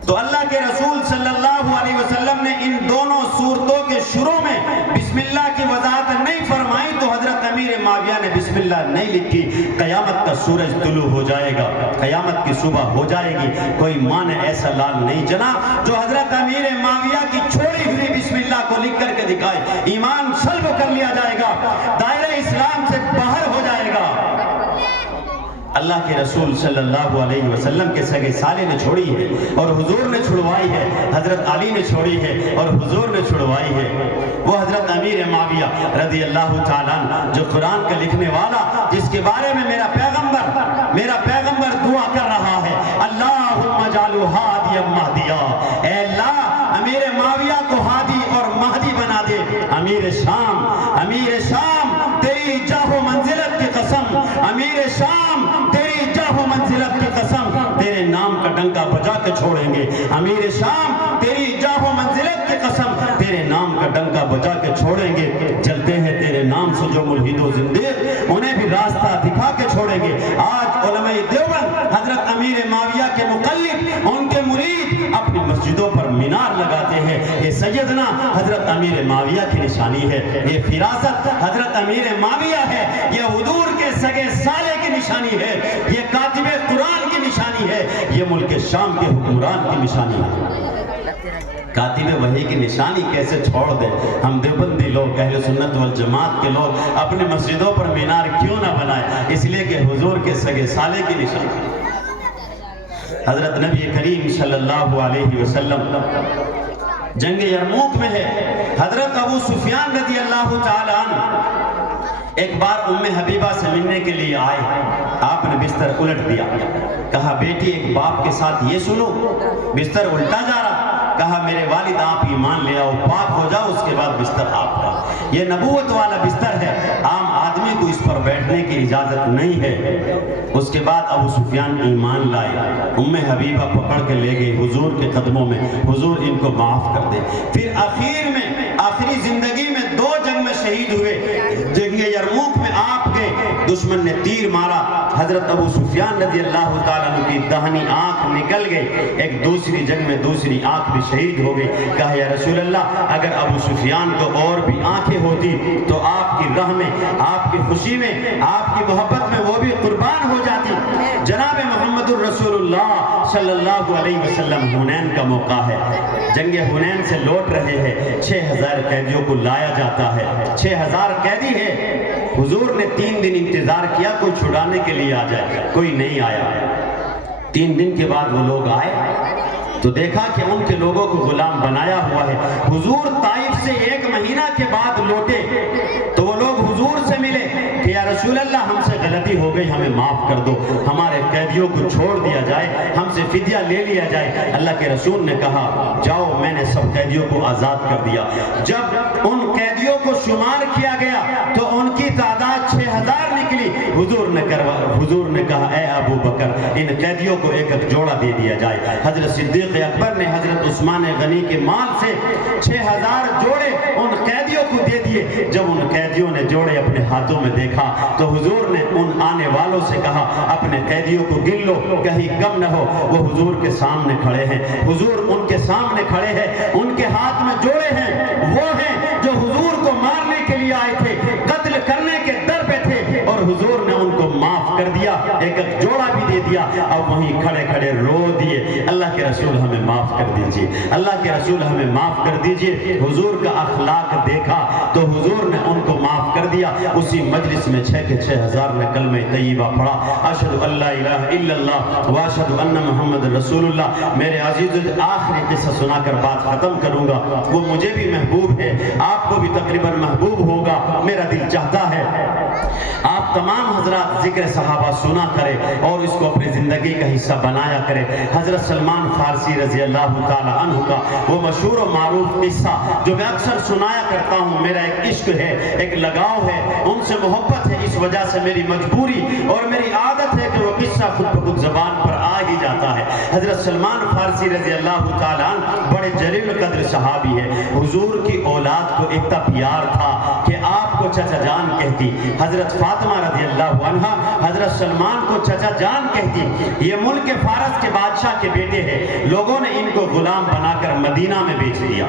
تو اللہ کے رسول صلی اللہ علیہ وسلم نے ان دونوں صورتوں کے شروع میں بسم اللہ کی وضاحت نہیں فرمائی، تو حضرت امیر معاویہ نے بسم اللہ نہیں لکھی۔ قیامت کا سورج طلوع ہو جائے گا، قیامت کی صبح ہو جائے گی، کوئی ماں نے ایسا لال نہیں جنا جو حضرت امیر معاویہ کی چھوڑی ہوئی بسم اللہ کو لکھ کر کے دکھائے۔ ایمان سلب کر لیا جائے گا، دائرہ اسلام سے باہر ہو جائے گا۔ اللہ کے رسول صلی اللہ علیہ وسلم کے سگے سالے نے چھوڑی ہے اور حضور نے چھڑوائی ہے، حضرت علی نے چھوڑی ہے اور حضور نے چھڑوائی ہے۔ وہ حضرت امیر معاویہ رضی اللہ تعالیٰ عنہ جو قرآن کا لکھنے والا، جس کے بارے میں میرا پیغمبر دعا کر رہا ہے، اللہم اجعلہ ہادیا مہدیا، اے اللہ امیر معاویہ کو ہادی اور مہدی بنا دے۔ امیر شام تیری جاہ و منزلت کی قسم، امیر شام تیری جاہ و منزلت کی قسم، تیرے نام کا ڈنکا بجا کے چھوڑیں گے۔ امیر شام تیری جاہ و منزلت کی قسم، تیرے نام کا ڈنکا بجا کے چھوڑیں گے۔ چلتے ہیں تیرے نام سے جو ملحد و زندیق، انہیں بھی راستہ دکھا کے چھوڑیں گے۔ آج علماء دیوبند حضرت امیر معاویہ کے مقلد، ان کے مرید اپنی مسجدوں پر مینار لگاتے ہیں، یہ سیدنا حضرت امیر معاویہ کی نشانی ہے، یہ فراست حضرت امیر معاویہ ہے، یہ حضور کے سگے سالے کی نشانی ہے، یہ کاتب قرآن کی نشانی ہے، یہ ملک شام کے حکمران کی نشانی ہے۔ کاتب وحی کی نشانی کیسے چھوڑ دیں؟ ہم دیوبندی لوگ، اہل سنت والجماعت کے لوگ اپنے مسجدوں پر مینار کیوں نہ بنائیں؟ اس لیے کہ حضور کے سگے سالے کی نشانی۔ حضرت نبی کریم صلی اللہ علیہ وسلم جنگ یرموک میں ہے، حضرت ابو سفیان رضی اللہ تعالی عنہ ایک بار ام حبیبہ سے ملنے کے لیے آئے، آپ نے بستر الٹ دیا، کہا بیٹی ایک باپ کے ساتھ یہ سنو، بستر الٹا جا رہا، کہا میرے والد آپ ایمان لے آؤ، پاک ہو جاؤ، اس کے بعد بستر آپ کا۔ یہ نبوت والا بستر ہے، عام آدمی کو اس پر بیٹھنے کی اجازت نہیں ہے۔ اس کے بعد ابو سفیان ایمان لائے، ام حبیبہ پکڑ کے لے گئی حضور کے قدموں میں، حضور ان کو معاف کر دے۔ پھر آخر میں آخری زندگی میں 2 جنگ میں شہید ہوئے، جنگ یرموک میں آپ کے دشمن نے تیر مارا، حضرت ابو سفیان رضی اللہ تعالیٰ عنہ کی دہنی آنکھ نکل گئی، ایک دوسری جنگ میں دوسری آنکھ بھی شہید ہو گئی۔ کہا یا رسول اللہ اگر ابو سفیان کو اور بھی آنکھیں ہوتی تو آپ کی راہ میں، آپ کی خوشی میں، آپ کی محبت میں وہ بھی قربان ہو جاتی۔ جناب محمد الرسول اللہ صلی اللہ علیہ وسلم، حنین کا موقع ہے، جنگ حنین سے لوٹ رہے ہیں، 6000 قیدیوں کو لایا جاتا ہے، 6000 قیدی ہے، حضور نے 3 دن انتظار کیا کوئی چھڑانے کے لیے آ جائے، کوئی نہیں آیا۔ 3 دن کے بعد وہ لوگ آئے تو دیکھا کہ ان کے لوگوں کو غلام بنایا ہوا ہے۔ حضور طائف سے 1 مہینہ کے بعد لوٹے تو وہ لوگ حضور سے ملے کہ یا رسول اللہ ہم سے غلطی ہو گئی، ہمیں معاف کر دو، ہمارے قیدیوں کو چھوڑ دیا جائے، ہم سے فدیہ لے لیا جائے۔ اللہ کے رسول نے کہا جاؤ، میں نے سب قیدیوں کو آزاد کر دیا۔ جب ان قیدیوں کو شمار کیا گیا تو ان کی تعداد 6000 نکلی۔ حضور نے کہا اے ابو بکر ان قیدیوں کو ایک ایک جوڑا دے دیا جائے۔ حضرت صدیق اکبر نے حضرت عثمان غنی کے مال سے 6000 جوڑے ان قیدیوں کو دے دیے۔ جب ان قیدیوں نے جوڑے اپنے ہاتھوں میں دیکھا تو حضور نے ان آنے والوں سے کہا اپنے قیدیوں کو گن لو کہیں کم نہ ہو۔ وہ حضور کے سامنے کھڑے ہیں، حضور ان کے سامنے کھڑے ہیں، ان کے ہاتھ میں جوڑے ہیں، وہ ہیں جو حضور کو مارنے کے لیے آئے تھے، قتل کرنے کے در پہ تھے، اور حضور نے ان کو معاف کر دیا، ایک ایک جوڑا بھی دے دیا۔ اب وہیں کھڑے کھڑے رو دیے اللہ کے رسول ہمیں معاف کر دیجئے، اللہ کے رسول ہمیں معاف کر دیجئے۔ حضور کا اخلاق دیکھا تو حضور نے ان کو معاف کر دیا۔ اسی مجلس میں 6000 نے کلمہ طیبہ پڑھا، اشہد ان لا الہ الا اللہ واشہد ان محمد رسول اللہ۔ میرے عزیز آخری قصہ سنا کر بات ختم کروں گا، وہ مجھے بھی محبوب ہے، آپ کو بھی تقریباً محبوب ہوگا، میرا دل چاہتا ہے آپ تمام حضرات ذکر صحابہ سنا کریں اور اس کو اپنی زندگی کا حصہ بنایا کریں۔ حضرت سلمان فارسی رضی اللہ تعالی عنہ کا وہ مشہور و معروف قصہ جو میں اکثر سنایا کرتا ہوں، میرا ایک عشق ہے، ایک لگاؤ ہے، ان سے محبت ہے، اس وجہ سے میری مجبوری اور میری عادت ہے کہ وہ قصہ خود بخود زبان پر آ ہی جاتا ہے۔ حضرت سلمان فارسی رضی اللہ تعالی عنہ بڑے جلیل قدر صحابی ہے، حضور کی اولاد کو اتنا پیار تھا کہ آپ کو چچا جان کہتی، حضرت فاطمہ رضی اللہ عنہ حضرت سلمان کو چچا جان کہتی۔ یہ ملک فارس کے بادشاہ کے بیٹے ہیں، لوگوں نے ان کو غلام بنا کر مدینہ میں بیچ دیا۔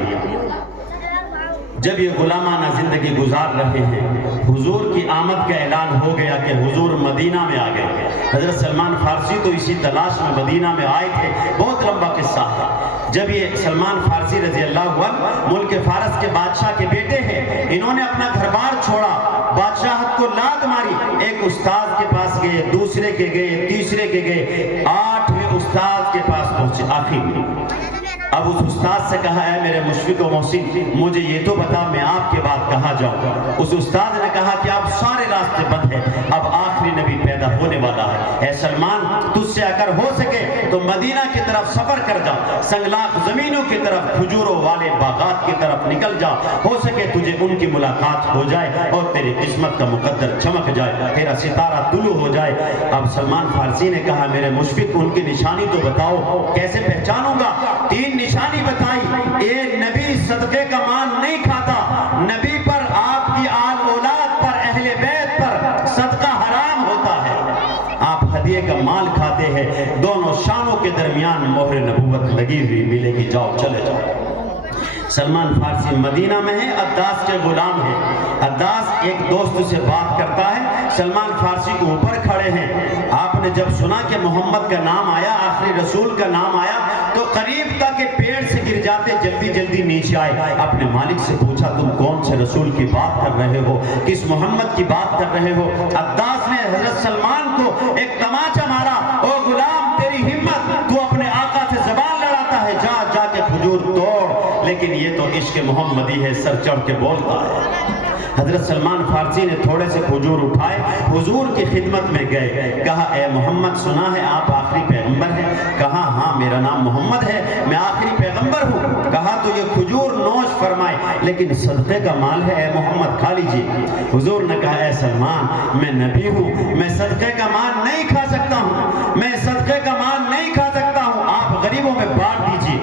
جب یہ غلامانہ زندگی گزار رہے ہیں، حضور کی آمد کا اعلان ہو گیا کہ حضور مدینہ میں آ گئے۔ حضرت سلمان فارسی تو اسی تلاش میں مدینہ میں آئے تھے، بہت لمبا قصہ ہے۔ جب یہ سلمان فارسی رضی اللہ عنہ ملک فارس کے بادشاہ کے بیٹے ہیں، انہوں نے اپنا گھر بار چھوڑا، بادشاہت کو لات ماری، ایک استاد کے پاس گئے، دوسرے کے گئے، تیسرے کے گئے، 8ویں استاد کے پاس پہنچے آخر میں۔ اب اس استاد سے کہا اے میرے مشفق و محسن مجھے یہ تو بتا میں آپ کے بعد کہاں جاؤں۔ اس استاد نے کہا کہ اب سارے راستے بند ہیں، اب آخری نبی پیدا ہونے والا ہے، اے سلمان تجھ سے اگر ہو سکے تو مدینہ کی طرف سفر کر جا، سنگلاخ زمینوں کی طرف، کھجوروں والے باغات کی طرف نکل جا، ہو سکے تجھے ان کی ملاقات ہو جائے اور تیری قسمت کا مقدر چمک جائے، تیرا ستارہ طلوع ہو جائے۔ اب سلمان فارسی نے کہا میرے مشفق ان کی نشانی تو بتاؤ، کیسے پہچانوں گا؟ 3 نشانی بتائی۔ اے نبی صدقے کا مال نہیں کھاتا، نبی پر، آپ کی آل اولاد پر، اہل بیت پر صدقہ حرام ہوتا ہے، آپ ہدیے کا مال کھاتے ہیں، دونوں شانوں کے درمیان مہر نبوت لگی ہوئی ملے گی، جاؤ چلے جاؤ۔ سلمان فارسی مدینہ میں ہے، عداس کے غلام ہیں، عداس ایک دوست سے بات کرتا ہے، سلمان فارسی کو اوپر کھڑے ہیں، آپ نے جب سنا کہ محمد کا نام آیا، آخری رسول کا نام آیا تو قریب تک کہ پیڑ سے گر گر جاتے جلدی جلدی نیچے آئے، اپنے مالک سے پوچھا تم کون سے رسول کی بات کر رہے ہو، کس محمد کی بات کر رہے ہو؟ عداس نے حضرت سلمان کو ایک تماچا مارا، او غلام تیری ہمت، تو اپنے آقا سے زبان لڑاتا ہے، جا جا کے کھجور توڑ، لیکن یہ تو عشق محمدی ہے، سر چڑھ کے بولتا ہے۔ حضرت سلمان فارسی نے تھوڑے سے کھجور اٹھائے، حضور کی خدمت میں گئے، کہا اے محمد سنا ہے آپ آخری پیغمبر ہیں؟ کہا ہاں میرا نام محمد ہے، میں آخری پیغمبر ہوں۔ کہا تو یہ کھجور نوش فرمائے، لیکن صدقے کا مال ہے اے محمد کھا لیجیے۔ حضور نے کہا اے سلمان میں نبی ہوں، میں صدقے کا مال نہیں کھا سکتا ہوں، میں صدقے کا مال نہیں کھا سکتا ہوں، آپ غریبوں میں بانٹ دیجیے۔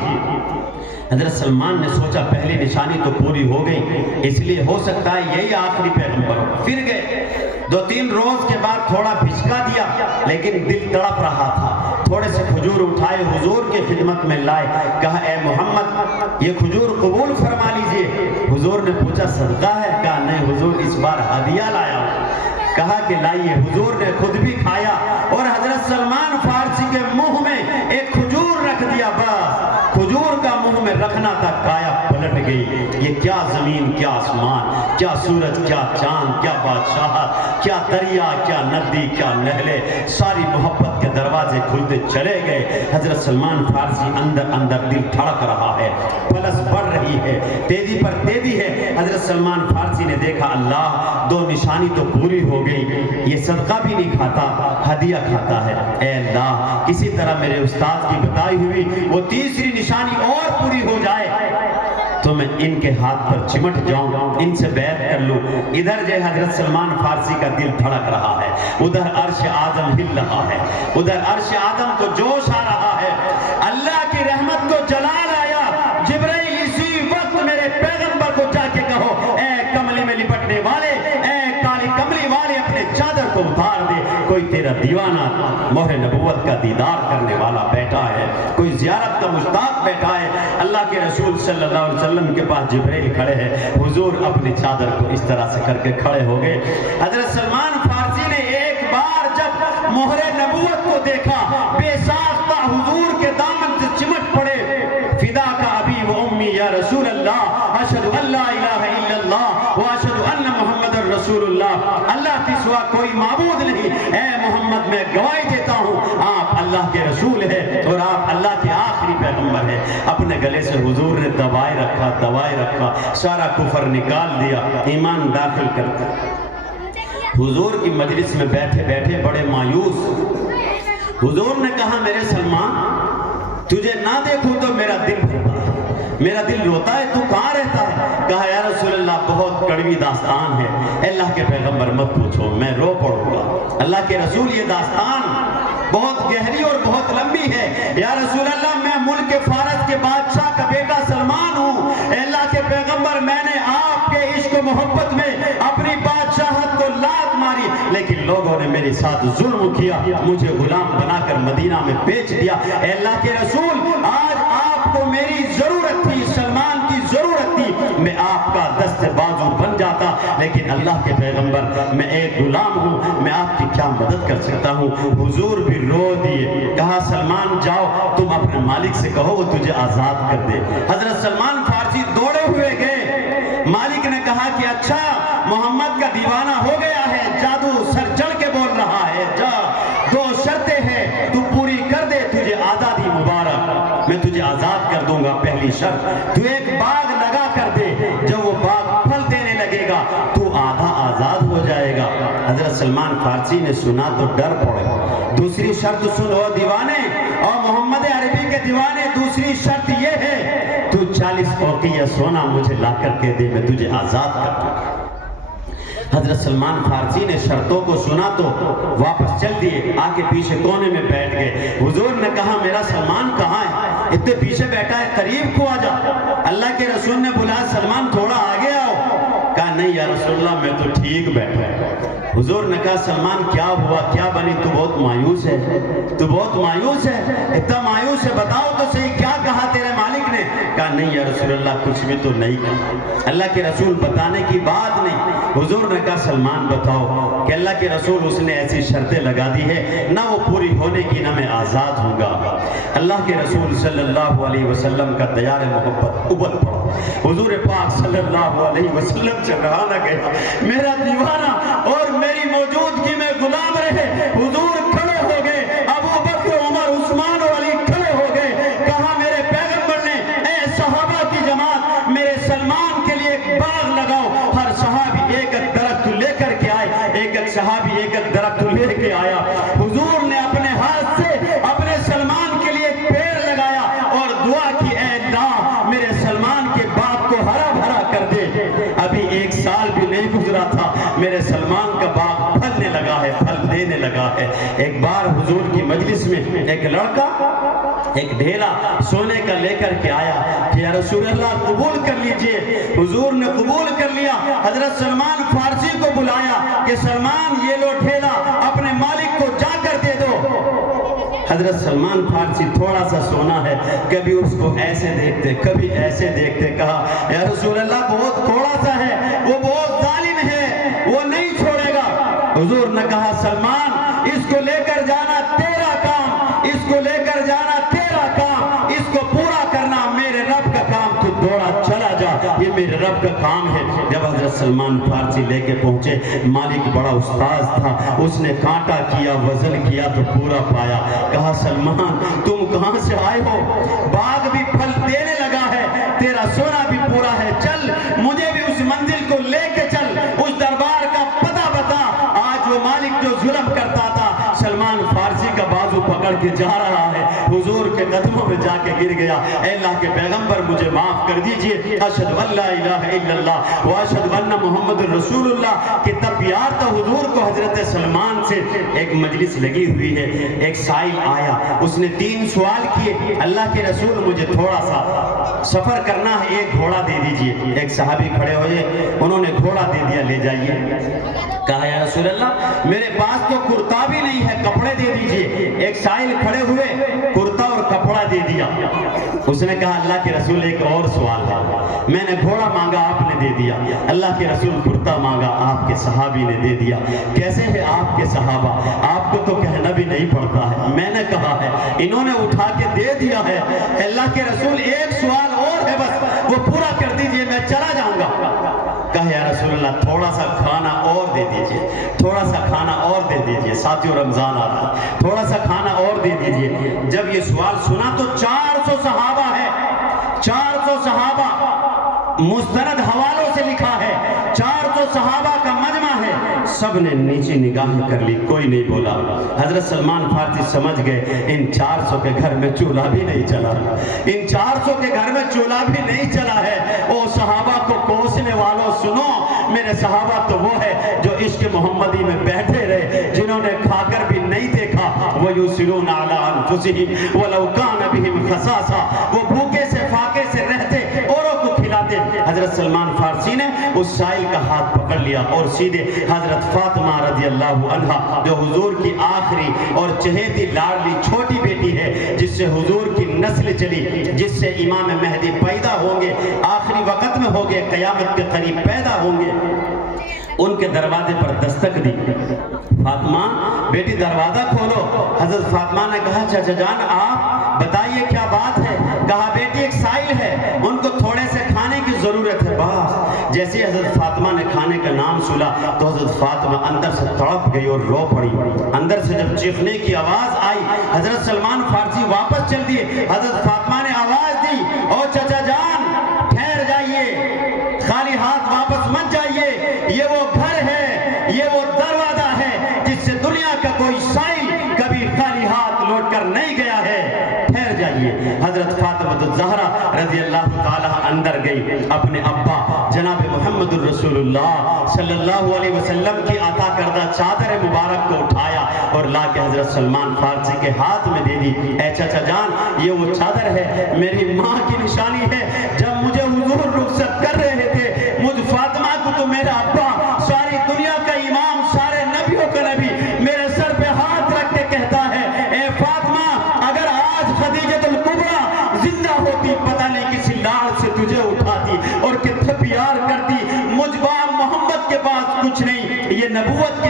حضرت سلمان نے سوچا پہلی نشانی تو پوری ہو گئی، اس لیے ہو سکتا ہے یہی آخری پیغمبر ہو۔ پھر گئے، 2-3 روز کے بعد تھوڑا بھچکا دیا، لیکن دل تڑپ رہا تھا، تھوڑے سے کھجور اٹھائے، حضور کی خدمت میں لائے، کہا اے محمد یہ کھجور قبول فرما لیجئے۔ حضور نے پوچھا صدقہ ہے؟ کہا نہیں حضور اس بار ہدیہ لایا ہوں۔ کہا کہ لائیے، حضور نے خود بھی کھایا اور حضرت سلمان فارسی کے منہ میں ایک کھجور رکھ دیا، بس کھجور کا منہ میں رکھنا تھا، کایا پلٹ گئی۔ یہ کیا زمین، کیا آسمان، کیا سورج، کیا چاند، کیا بادشاہت، کیا دریا، کیا ندی، کیا نہریں، ساری محبت کے دروازے کھلتے چلے گئے۔ حضرت سلمان فارسی اندر اندر دل دھڑک رہا ہے، پلس بڑھ رہی ہے، تیزی پر تیزی ہے۔ حضرت سلمان فارسی نے دیکھا اللہ 2 نشانی تو پوری ہو گئی، یہ صدقہ بھی نہیں کھاتا، ہدیہ کھاتا ہے، اے اللہ کسی طرح میرے استاد کی بتائی ہوئی وہ تیسری نشانی اور پوری ہو جائے تو میں ان کے ہاتھ پر چمٹ جاؤں، ان سے بیعت کر لوں۔ ادھر جو حضرت سلمان فارسی کا دل دھڑک رہا ہے، ادھر عرش آدم ہل رہا ہے، ادھر عرش آدم کو جوش آ رہا ہے، اللہ کی رحمت کو جلال آیا۔ جبرائیل اسی وقت میرے پیغمبر کو جا کے کہو اے کملی میں لپٹنے والے، اے کالی کملی والے اپنے چادر کو اتار دے، کوئی تیرا دیوانہ مہر نبوت کا دیدار کرنے والا بیٹھا ہے، کوئی زیارت کا مشتاق بیٹھا ہے۔ اللہ کے رسول صلی اللہ علیہ وسلم کے پاس جبرائیل کھڑے ہیں، حضور اپنی چادر کو اس طرح سے کر کے کھڑے ہو گئے۔ حضرت سلمان فارسی نے ایک بار جب مہر نبوت کو دیکھا، بے ساختہ حضور کے دامن سے چمٹ پڑے، فدا کا ابی و امی یا رسول اللہ، اشہد ان لا الہ الا اللہ و اشہد ان محمد رسول اللہ، اللہ کے سوا کوئی معبود نہیں، اے محمد میں گواہی دیتا ہوں آپ اللہ کے رسول ہیں اور آپ اللہ کے آخری پیغمبر ہیں۔ اپنے گلے سے حضور نے دبائے رکھا، سارا کفر نکال دیا، ایمان داخل کر دیا۔ حضور کی مجلس میں بیٹھے بیٹھے بڑے مایوس، حضور نے کہا میرے سلمان تجھے نہ دیکھوں تو میرا دل بھرتا ہے، میرا دل روتا ہے، تو کہاں رہتا ہے؟ کہا یا رسول اللہ بہت کڑوی داستان ہے، اللہ کے پیغمبر مت پوچھو میں رو پڑوں گا۔ اللہ کے رسول یہ داستان بہت گہری اور بہت لمبی ہے، یا رسول اللہ میں ملک فارس کے بادشاہ کا بیٹا سلمان ہوں، اے اللہ کے پیغمبر میں نے آپ کے عشق و محبت میں اپنی بادشاہت کو لات ماری، لیکن لوگوں نے میرے ساتھ ظلم کیا، مجھے غلام بنا کر مدینہ میں بیچ دیا، اے اللہ کے رسول آج آپ کو میری ضرورت تھی، سلمان کی ضرورت تھی، میں آپ کا دست بازو بن جاتا، لیکن اللہ کے پیغمبر میں ایک غلام ہوں، میں آپ کی کیا مدد کر سکتا ہوں؟ حضور بھی رو دیے، کہا سلمان جاؤ تم اپنے مالک سے کہو وہ تجھے آزاد کر دے۔ حضرت سلمان فارسی دوڑے ہوئے گئے، مالک نے کہا کہ اچھا محمد کا دیوانہ ہو گیا ہے، جادو سر چڑھ کے بول رہا ہے، جا 2 شرطیں ہیں تو پوری کر دے، تجھے آزادی مبارک، میں تجھے آزاد کر دوں گا۔ پہلی شرط تو ایک باغ لگا کر دے، جب وہ باغ پھل دینے لگے گا تو آدھا آزاد ہو جائے گا۔ حضرت سلمان فارسی نے سنا تو ڈر پڑے۔ دوسری شرط سنو دیوانے اور محمد عربی کے دیوانے، دوسری شرط یہ ہے تو 40 اوقیہ سونا مجھے لا کر کے دے، میں تجھے آزاد کر دوں گا۔ حضرت سلمان فارسی نے شرطوں کو سنا تو واپس چل دیے، آ کے پیچھے کونے میں بیٹھ گئے۔ حضور نے کہا میرا سلمان کہاں ہے؟ اتنے پیچھے بیٹھا ہے، قریب کو آ جا۔ اللہ کے رسول نے بلایا سلمان تھوڑا آگے آؤ، کہا نہیں یا رسول اللہ میں تو ٹھیک بیٹھا ہے۔ حضور نے کہا سلمان کیا ہوا، کیا بنی، تو بہت مایوس ہے، تو بہت مایوس ہے، اتنا مایوس ہے، بتاؤ تو صحیح کیا کہا تیرے مالک نے؟ کہا نہیں یا رسول اللہ کچھ بھی تو نہیں کہا۔ اللہ کے رسول بتانے کی بات نہیں، حضور نے کہا سلمان بتاؤ کہ اللہ کے رسول اس نے ایسی شرطیں لگا دی ہے نہ وہ پوری ہونے کی نہ میں آزاد ہوں گا۔ اللہ کے رسول صلی اللہ علیہ وسلم کا تیار محبت ابل پڑا، حضور پاک صلی اللہ علیہ وسلم سے رہا نہ گیا، میرا دیوانہ اور میری موجودگی میں غلام رہے۔ حضور کھڑے ہو گئے، ابو بکر عمر عثمان اور علی کھڑے ہو گئے، کہا میرے پیغمبر نے اے صحابہ کی جماعت میرے سلمان کے لیے ایک باغ لگاؤ۔ ہر صحابی ایک درخت لے کر کے آئے، ایک صحابی ایک درخت لے کے آیا۔ حضور نے اپنے ہاتھ سے اپنے سلمان کے لیے ایک پیڑ لگایا اور دعا کی اے اللہ میرے سلمان کے باغ کو ہرا بھرا کر دے۔ ابھی ایک سال بھی نہیں گزرا تھا، میرے سلمان کا باغ پھلنے لگا ہے، پھل دینے لگا ہے۔ ایک بار حضور کی مجلس میں ایک لڑکا ایک ڈھیلا سونے کا لے کر کے آیا کہ یا رسول اللہ قبول کر لیجئے۔ حضور نے قبول کر لیا۔ حضرت سلمان فارسی کو بلایا کہ سلمان یہ لو ڈھیلا اپنے مالک کو جا کر دے دو۔ حضرت سلمان فارسی تھوڑا سا سونا ہے، کبھی اس کو ایسے دیکھتے کبھی ایسے دیکھتے، کہا یا رسول اللہ بہت تھوڑا سا ہے، وہ بہت ظالم ہے، وہ نہیں چھوڑے گا۔ حضور نے کہا سلمان اس کو لے کر جانا تیرا کام، اس کو لے کر جانا تیرا کام، اس کو پورا کرنا میرے رب کا کام، تو دوڑا چلا جا، یہ میرے رب کا کام ہے۔ جب حضرت سلمان فارسی لے کے پہنچے، مالک بڑا استاذ تھا، اس نے کانٹا کیا وزن کیا تو پورا پایا۔ کہا سلمان تم کہاں سے آئے ہو؟ باغ بھی پھل دینے لگا ہے، تیرا سونا بھی پورا ہے، چل مجھے بھی اس منزل کو لے کے چل، اس دربار کا پتہ بتا۔ آج وہ مالک جو ظلم کرتا تھا سلمان فارسی کا بازو پکڑ کے جا رہا ہے، حضور کے قدموں میں جا کے گر گیا، اے اللہ کے پیغمبر مجھے معاف کر دیجئے، اشہد ان لا الہ الا اللہ واشہد ان محمد رسول اللہ۔ کہ تب یاد تھا حضور کو حضرت سلمان سے ایک مجلس لگی ہوئی ہے۔ ایک سائل آیا، اس نے 3 سوال کیے، اللہ کے رسول مجھے تھوڑا سا سفر کرنا ہے، ایک گھوڑا دے دیجئے۔ ایک صحابی کھڑے ہوئے، انہوں نے گھوڑا دے دیا، لے جائیے۔ کہا یا رسول اللہ میرے پاس تو کرتا بھی نہیں ہے، کپڑے دے دیجئے۔ ایک سائل کھڑے ہوئے، کرتا اور کپڑا دے دیا۔ اس نے کہا اللہ کے رسول ایک اور سوال ہے، میں نے گھوڑا مانگا آپ نے دے دیا، اللہ کے رسول کرتا مانگا آپ کے صحابی نے دے دیا، کیسے ہے آپ کے صحابہ؟ آپ کو تو کہنا بھی نہیں پڑتا ہے، میں نے کہا ہے انہوں نے اٹھا کے دے دیا ہے۔ اللہ کے رسول ایک سوال اور ہے بس، وہ پورا کر دیجئے میں چلا جاؤں گا۔ کہا یا رسول اللہ تھوڑا سا کھانا اور دے دیجئے، تھوڑا سا کھانا اور دے دیجئے، ساتھیوں رمضان آ رہا ہے، تھوڑا سا کھانا اور دے دیجئے۔ جب یہ سوال سنا تو 400 صحابہ ہے، 400 صحابہ، مستند حوالوں سے لکھا ہے، 400 صحابہ کا مجمع ہے، سب نے نیچے نگاہیں کر لی، کوئی نہیں بولا۔ حضرت سلمان فارسی سمجھ گئے ان 400 کے گھر میں چولہا بھی نہیں چلا، ان 400 کے گھر میں چولہا بھی نہیں چلا ہے۔ او صحابہ کو کوسنے والوں سنو، میرے صحابہ تو وہ ہے جو عشق محمدی میں بیٹھے رہے، جنہوں نے کھا کر بھی نہیں دیکھا، وَيُسِرُونَ عَلَىٰ أَنفُسِهِمْ وَلَوْ كَانَ بِهِمْ خَصَاصَةٌ، وہ بھوکے سے فاقے سے رہتے، اوروں کو کھلاتے۔ حضرت سلمان فارسی نے اس سائل کا ہاتھ پکڑ لیا اور سیدھے حضرت فاطمہ رضی اللہ عنہا جو حضور کی آخری اور چہیتی لاڈلی چھوٹی بیٹی ہے، جس سے حضور کی نسل چلی، جس سے امام مہدی پیدا ہوں گے، آخری وقت میں ہوں گے، قیامت کے قریب پیدا ہوں گے، ان کے دروازے پر دستک دی۔ فاطمہ بیٹی دروازہ کھولو۔ حضرت فاطمہ نے کہا چچا جان آپ بتائیے کیا بات ہے؟ کہا بیٹی ایک سائل ہے، ان کو تھوڑے سے کھانے کی ضرورت ہے بس۔ جیسے حضرت فاطمہ نے کھانے کا نام سنا تو حضرت فاطمہ اندر سے تڑپ گئی اور رو پڑی۔ اندر سے جب چیخنے کی آواز آئی، حضرت سلمان فارسی واپس چل دیے۔ حضرت فاطمہ نے آواز دی او چچا جان ٹھہر جائیے، خالی ہاتھ واپس مت جائیے، یہ وہ گھر ہے، یہ وہ دروازہ ہے جس سے دنیا کا کوئی سائل کبھی خالی ہاتھ لوٹ کر نہیں گیا ہے، ٹھہر جائیے۔ حضرت فاطمہ الزہرا رضی اللہ تعالی اندر گئی، اپنے ابا جناب محمد الرسول اللہ صلی اللہ علیہ وسلم کی عطا کردہ چادر مبارک کو اٹھایا اور لا کے حضرت سلمان فارسی کے ہاتھ میں دے دی۔ اے چچا جان یہ وہ چادر ہے، میری ماں کی نشانی ہے، جب مجھے حضور رخصت کر رہے تھے مجھ فاطمہ کو تو میرا ابا ساری دنیا کا امام، سارے نبیوں کا نبی، میرے سر پہ ہاتھ رکھ کے کہتا ہے اے فاطمہ اگر آج خدیجہ الکبریٰ زندہ ہوتی پتہ نہیں کسی لاڑ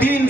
3